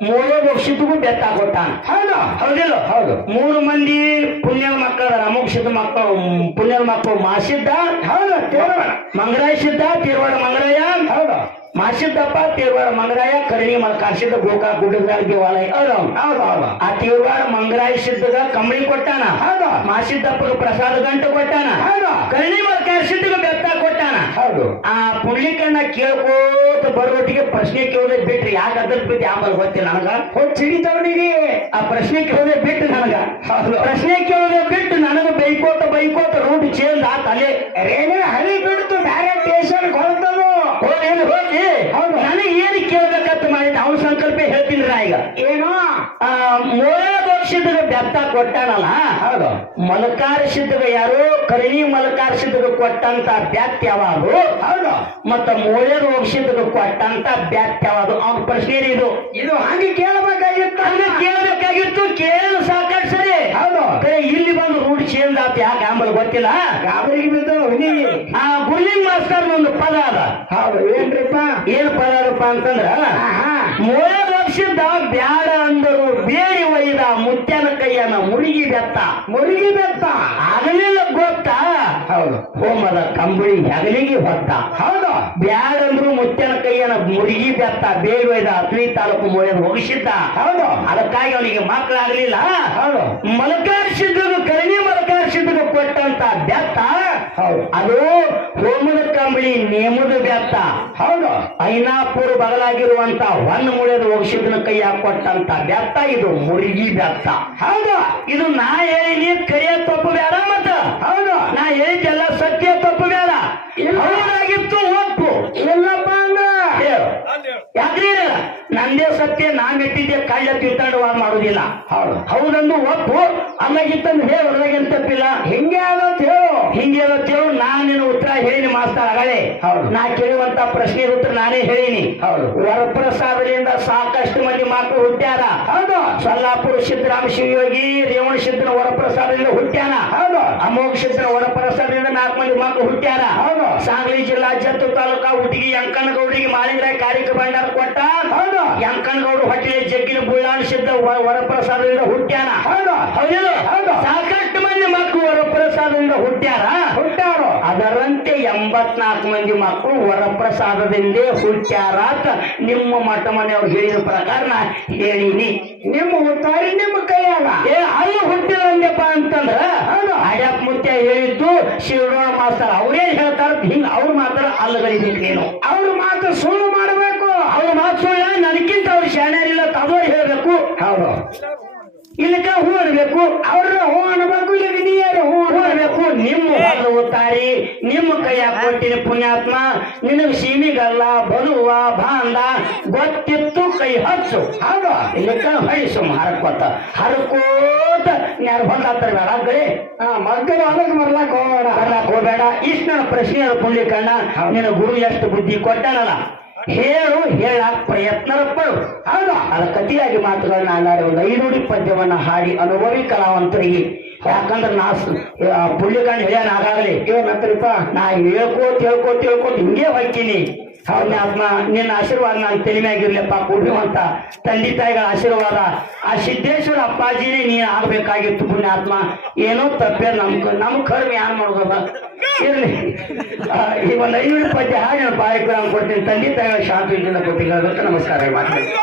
ಮೂರೇ ಬಕ್ಷಿದ್ಗೂ ಬೆತ್ತ ಕೊಟ್ಟಾನ ಹೌದಾ. ಹೌದಿಲ್ಲ? ಹೌದು. ಮೂರು ಮಂದಿ ಪುಣ್ಯದ ಮಕ್ಕಳ ಸಿದ್ಧ ಮಕ್ಕಳು ಪುಣ್ಯದ ಮಕ್ಕಳು ಮಾಸಿದ್ದ ಹೌದಾ. ಮಂಗರಾಯ ಸಿದ್ದ ತಿರುವಾಡ ಮಂಗರಾಯ ಹೌದಾ. ಮಾಸಿದ್ದಪ್ಪ ತೇರ್ವಾರ ಮಂಗರಾಯ ಕರಣಿ ಕಾಶಿದ್ದ ಗೋಕಾ ಗುಡ್ಡದ ದೇವಾಲಯ ಆ ತೇರ್ವಾರ ಮಂಗರಾಯ ಸಿದ್ಧದ ಕಂಬಳಿ ಕೊಟ್ಟಾನ ಹೌದಾ. ಮಾಸಿದ್ದಪ್ಪಗ ಪ್ರಸಾದ ಗಂಟ ಕೊಟ್ಟಾನ ಹೌದು. ಕರಣಿ ಸಿದ್ಧಗ ಬೆತ್ತ ಕೊಟ್ಟಾನ ಹೌದು. ಆ ಪುಣ್ಯಕನ್ನ ಕೇಳ್ಕೋತ ಬರೋಟಿಗೆ ಪ್ರಶ್ನೆ ಕೇಳೋದೇ ಬಿಟ್ರಿ ಯಾಕೆ ಅದ್ರ ಬಿಟ್ಟು ಆಮೇಲೆ ಗೊತ್ತಿಲ್ಲ ನನಗ? ಹೊಚ್ಚ ಹಿಡಿತವನಿಗೆ ಆ ಪ್ರಶ್ನೆ ಕೇಳೋದೇ ಬಿಟ್ಟು ನನಗ? ಹೌದು. ಪ್ರಶ್ನೆ ಕೇಳೋದೇ ಬಿಟ್ಟು ನನಗ ಬೈಕೋತ ಬೈಕೋತ ರೂಟ್ ಚೇಂಜ್ ಆತ ಅಲ್ಲೇ ಹರಿ ಬಿಡ್ತು ಬ್ಯಾರೆ ಸ್ಟೇಷನ್ ಹೊರತನು ಹೋಗಿ ಹೋಗಿ ಹೌದು. ನನಗೆ ಏನು ಕೇಳ್ಬೇಕಂತ ಮಾಡಿದ ಅವ್ನ ಸಂಕಲ್ಪ ಹೇಳ್ತೀನಿ ಈಗ. ಏನು? ಮೂಲ ಕೊಟ್ಟಾನಲ್ಲ? ಹೌದು. ಮಲಕಾರ ಸಿದ್ಧಗ ಯಾರು? ಕರಣಿ ಮಲಕಾರ ಸಿದ್ಧಗ ಕೊಟ್ಟಂತ ಬ್ಯಾತ್ ಯಾವುದು ಹೌದು. ಮತ್ತ ಮೂಳೆ ರೋಗ ಸಿದ್ಧಗ ಕೊಟ್ಟಂತ ಬ್ಯಾತ್ ಯಾವಾಗ ಅವ್ನ ಪ್ರಶ್ನೆ ಇದು. ಇದು ಹಂಗೆ ಕೇಳಬೇಕಾಗಿತ್ತು. ಹಂಗೆ ಕೇಳಬೇಕಾಗಿತ್ತು. ಕೇಳಲು ಸಾಕಷ್ಟು ಸರಿ. ಹೌದು. ಕರೆ ಇಲ್ಲಿ ಬಂದು ರೂಢಿ ಚೇಂಜ್ ಆತ. ಯಾಕೆ ಆಮೇಲೆ ಗೊತ್ತಿಲ್ಲ? ಗಾಬರಿಗೆ ಬಿದ್ದು ಆ ಗುಲ್ಲಿಂಗ್ ಮಾಸ್ತರ್ ಒಂದು ಪದ ಅದ. ಹೌದು. ಏನ್ರಿಪ್ಪ? ಏನ್ ಪದ ಅದಪ್ಪ ಅಂತಂದ್ರ ಆಹಾ. ವರ್ಷದ ಬ್ಯಾಡ ಅಂದರು ಬೇಡಿ ಒಯ್ದ ಮುತ್ಯನ ಕೈಯನ ಮುಳುಗಿ ಬೆತ್ತ. ಮುರುಗಿ ಬೆತ್ತ. ಆಗಲಿಲ್ಲ ಗೊತ್ತಾ? ಹೌದು. ಹೋಮದ ಕಂಬಳಿ ಹೆಗಲಿಗೆ ಹೊತ್ತ. ಹೌದು. ಬ್ಯಾಡಂದ್ರು ಮುತ್ಯನ ಕೈಯನ ಮುರುಗಿ ಬೆತ್ತ ಬೇಡಿ ಒಯ್ದ ಹತ್ನಿ ತಾಲೂಕು ಮೂಲೆ ಹೋಗಿಸಿದ್ದ. ಹೌದು. ಅದಕ್ಕಾಗಿ ಅವನಿಗೆ ಮಕ್ಕಳಾಗಲಿಲ್ಲ. ಹೌದು. ಮಲಕಾರ್ಸಿದ್ದನು ಕರಣಿ ಮಲಕಾರ್ಸಿದ್ದನು ಕೊಟ್ಟಂತ ಬೆತ್ತ. ಹೌದು. ಅದು ಹೋಮದ ಕಂಬಳಿ ನೇಮದ ಬೆತ್ತ. ಹೌದು. ಐನಾಪುರ ಬದಲಾಗಿರುವಂತ ಹೊನ್ನ ಮುಳಿಯದ ಹೋಗಿಸಿದ್ದನ ಕೈಯಾಗ ಕೊಟ್ಟಂತ ಬೆತ್ತ ಇದು ಮುರುಗಿ ಬೆತ್ತ ಹೌದು. ಇದು ನಾ ಹೇಳಿನಿ ಕರಿಯ ತಪ್ಪು ಬೇಡ ಮತ್ತ. ಹೌದು. ನಾ ಹೇಳಿದ್ದೆಲ್ಲ ಸತ್ಯ ತಪ್ಪು ಬೇಡ. ಹೌದಾಗಿತ್ತು ಒಪ್ಪು. ಇಲ್ಲಪ್ಪ. ಅಂದ್ರ ಹೇಳು. ಯಾಕ್ರಿ ನಂದೇ ಸತ್ಯ ನಾನ್ ನೆಟ್ಟಿದ್ದೆ ಕಳ್ಳ ತಿಳ್ಕೊಂಡು ವಾದ ಮಾಡುದಿಲ್ಲ. ಹೌದು. ಹೌದಂದು ಒಪ್ಪು. ಅಲ್ಲಾಗಿತ್ತಂದು ಹೇಳು ತಪ್ಪಿಲ್ಲ. ಹಿಂಗೆ ಆದತ್ ಹೇಳು. ಹಿಂಗೆ ಹೇಳು. ನಾ ನಿನ್ನ ಉತ್ತರ ಹೇಳಿನಿ ಮಾಸ್ತಾ ಆಗಲೇ ಹೌದು. ನಾ ಕೇಳುವಂತ ಪ್ರಶ್ನೆ ಉತ್ತರ ನಾನೇ ಹೇಳಿನಿ. ಹೌದು. ವರಪ್ರಸಾದದಿಂದ ಸಾಕಷ್ಟು ಮಂದಿ ಮಕ್ಕಳು ಹುಟ್ಟ್ಯಾರ. ಹೌದು. ಸೊಲ್ಲಾಪುರ ಸಿದ್ದರಾಮ ಶಿವಯೋಗಿ ರೇವಣ ಸಿದ್ದನ ವರಪ್ರಸಾದದಿಂದ ಹುಟ್ಟ್ಯಾನ ಹೌದು. ಅಮೋಘ ಸಿದ್ದನ ವರಪ್ರಸಾದದಿಂದ ನಾಲ್ಕು ಮಂದಿ ಮಕ್ಕಳು ಹುಟ್ಟ್ಯಾರ. ಹೌದು. ಜಿಲ್ಲಾ ಜತ್ತು ತಾಲೂಕಾ ಹುಟ್ಟಿಗಿ ಗೌಡಿಗೆ ಮಾಳಿಂಗರಾಯ್ ಕಾರ್ಯಕ್ಕೆ ಬಣ್ಣ ಕೊಟ್ಟ ಹೌದು. ಯಂಕನಗೌಡ ಹೊಟ್ಟೆ ಜಗ್ಗಿನ ಬುಳ್ಳಾಣ ಸಿದ್ಧ ವರಪ್ರಸಾದದಿಂದ ಹುಟ್ಟ್ಯಾನ. ಹೌದು. ಹೌದಿಲ್ಲ ಹೌದು. ಸಾಕಷ್ಟು ಮಂದಿ ಮಕ್ಕಳು ವರಪ್ರಸಾದದಿಂದ ಹುಟ್ಟ್ಯಾರ. ಹುಟ್ಟಾರ ಅದರಂತೆ ಎಂಬತ್ನಾಲ್ಕು ಮಂದಿ ಮಕ್ಕಳು ವರಪ್ರಸಾದದಿಂದೇ ಹುಟ್ಟ್ಯಾರ ಅಂತ ನಿಮ್ಮ ಮಠ ಮನೆಯವ್ರು ಹೇಳಿದ ಪ್ರಕಾರ ನಾ ಹೇಳಿನಿ. ನಿಮ್ಮ ಹುಟ್ಟಾರಿ ನಿಮ್ಮ ಕೈಯಾಗ. ಏ ಅಲ್ಲಿ ಹುಟ್ಟಿದಂದೆಪ್ಪ ಅಂತಂದ್ರ ಹೌದು. ಅಡ್ಯಪ್ಪ ಮುತ್ಯ ಹೇಳಿದ್ದು ಶಿವರಾಮ ಮಾಸ್ತರ್. ಅವ್ರೇನ್ ಹೇಳ್ತಾರ? ಹಿಂಗ ಅವ್ರು ಮಾತ್ರ ಅಲ್ಲಗಳಿಬೇಕು ನೀನು. ಅವ್ರ ಮಾತು ಸುಳ್ಳು ಮಾಡಬೇಕು. ಅವ್ರ ಮಾತು ಸುಳ್ಳ ನನಗಿಂತ ಅವ್ರು ಶಾಣ್ಯಾರಿಲ್ಲ ತದೋರು ಹೇಳಬೇಕು. ಹೌದು. ಇಲ್ಲಕ ಹೂ ಅನ್ಬೇಕು ಅವ್ರ ಹೂ ಅನ್ಬೇಕು ಇಲ್ಲಿ ಹೂ ನಿಮ್ಮ ಹೊಲ ಉತ್ತಾರಿ ನಿಮ್ಮ ಕೈಯಾಗ ಕೊಟ್ಟಿನ ಪುಣ್ಯಾತ್ಮ ನಿನಗ ಸೀಮಿಗಲ್ಲ ಬದುವ ಬಾಂದ ಗೊತ್ತಿತ್ತು ಕೈ ಹಚ್ಚು. ಹೌದು? ಇಲ್ಲಕ ಹೊಳಿಸು ಹರಕೋತ ಹರಕೋತ ಯಾರು ಹೊಂದಾತರ ಬೇಡ ಗಡಿ ಮಗ್ಗದ ಹೊಲಕ್ಕೆ ಬರ್ಲಾಕ ಹೋಗೋಣ ಬರ್ಲಾಕ್ ಹೋಗ್ಬೇಡ. ಇಷ್ಟ ನನ್ನ ಪ್ರಶ್ನೆ ಪುಣ್ಯಕಣ್ಣ ನಿನ್ನ ಗುರು ಎಷ್ಟು ಬುದ್ಧಿ ಕೊಟ್ಟನಲ್ಲ? ಹೇಳು ಹೇಳ ಪ್ರಯತ್ನ ಪಡು. ಹೌದಾ? ಅದ ಕತಿಯಾಗಿ ಮಾತುಗಳನ್ನ ಆಡಾಡಿ ಒಂದು ಐನೂರಿ ಪದ್ಯವನ್ನ ಹಾಡಿ ಅನುಭವಿ ಕಲಾವಂತರಿಗೆ. ಯಾಕಂದ್ರೆ ನಾ ಪುಣ್ಯಕಣ್ಣ ಹೇಳ್ಯಾನ ಆಗಾಗಲೇ ನಂತರಪ್ಪ, ನಾ ಹೇಳ್ಕೋ, ತಿಳ್ಕೋ ಹೇಳ್ಕೋತ ಹಿಂಗೆ ಹೊಯ್ತೀನಿ. ಆತ್ಮ ನಿನ್ನ ಆಶೀರ್ವಾದ ನಾನು ತೆಲಿಮ್ಯಾಗಿರ್ಲಪ್ಪ ಕೊಡು ಅಂತ. ತಂದೆ ತಾಯಿಗಳ ಆಶೀರ್ವಾದ. ಆ ಸಿದ್ದೇಶ್ವರ ಅಪ್ಪಾಜಿನೇ ನೀನ್ ಆಗ್ಬೇಕಾಗಿತ್ತು ಪುಣ್ಯಾತ್ಮ. ಏನೋ ತಪ್ಪೇ ನಮ್ ನಮ್ ಕರ್ಮ ಯಾರು ಮಾಡ್ಬೋದ ಇರ್ಲಿ. ಈ ಒಂದು ಐನೂರು ಪದ್ಯ ಹಾಗೆ ಬಾಯಿ ನಾನು ಕೊಡ್ತೀನಿ. ತಂದೆ ತಾಯಿಗಳ ಶಾಂತಿ ಕೊಟ್ಟಿಲ್ಲ ನಮಸ್ಕಾರ ಮಾತಾಡಿ.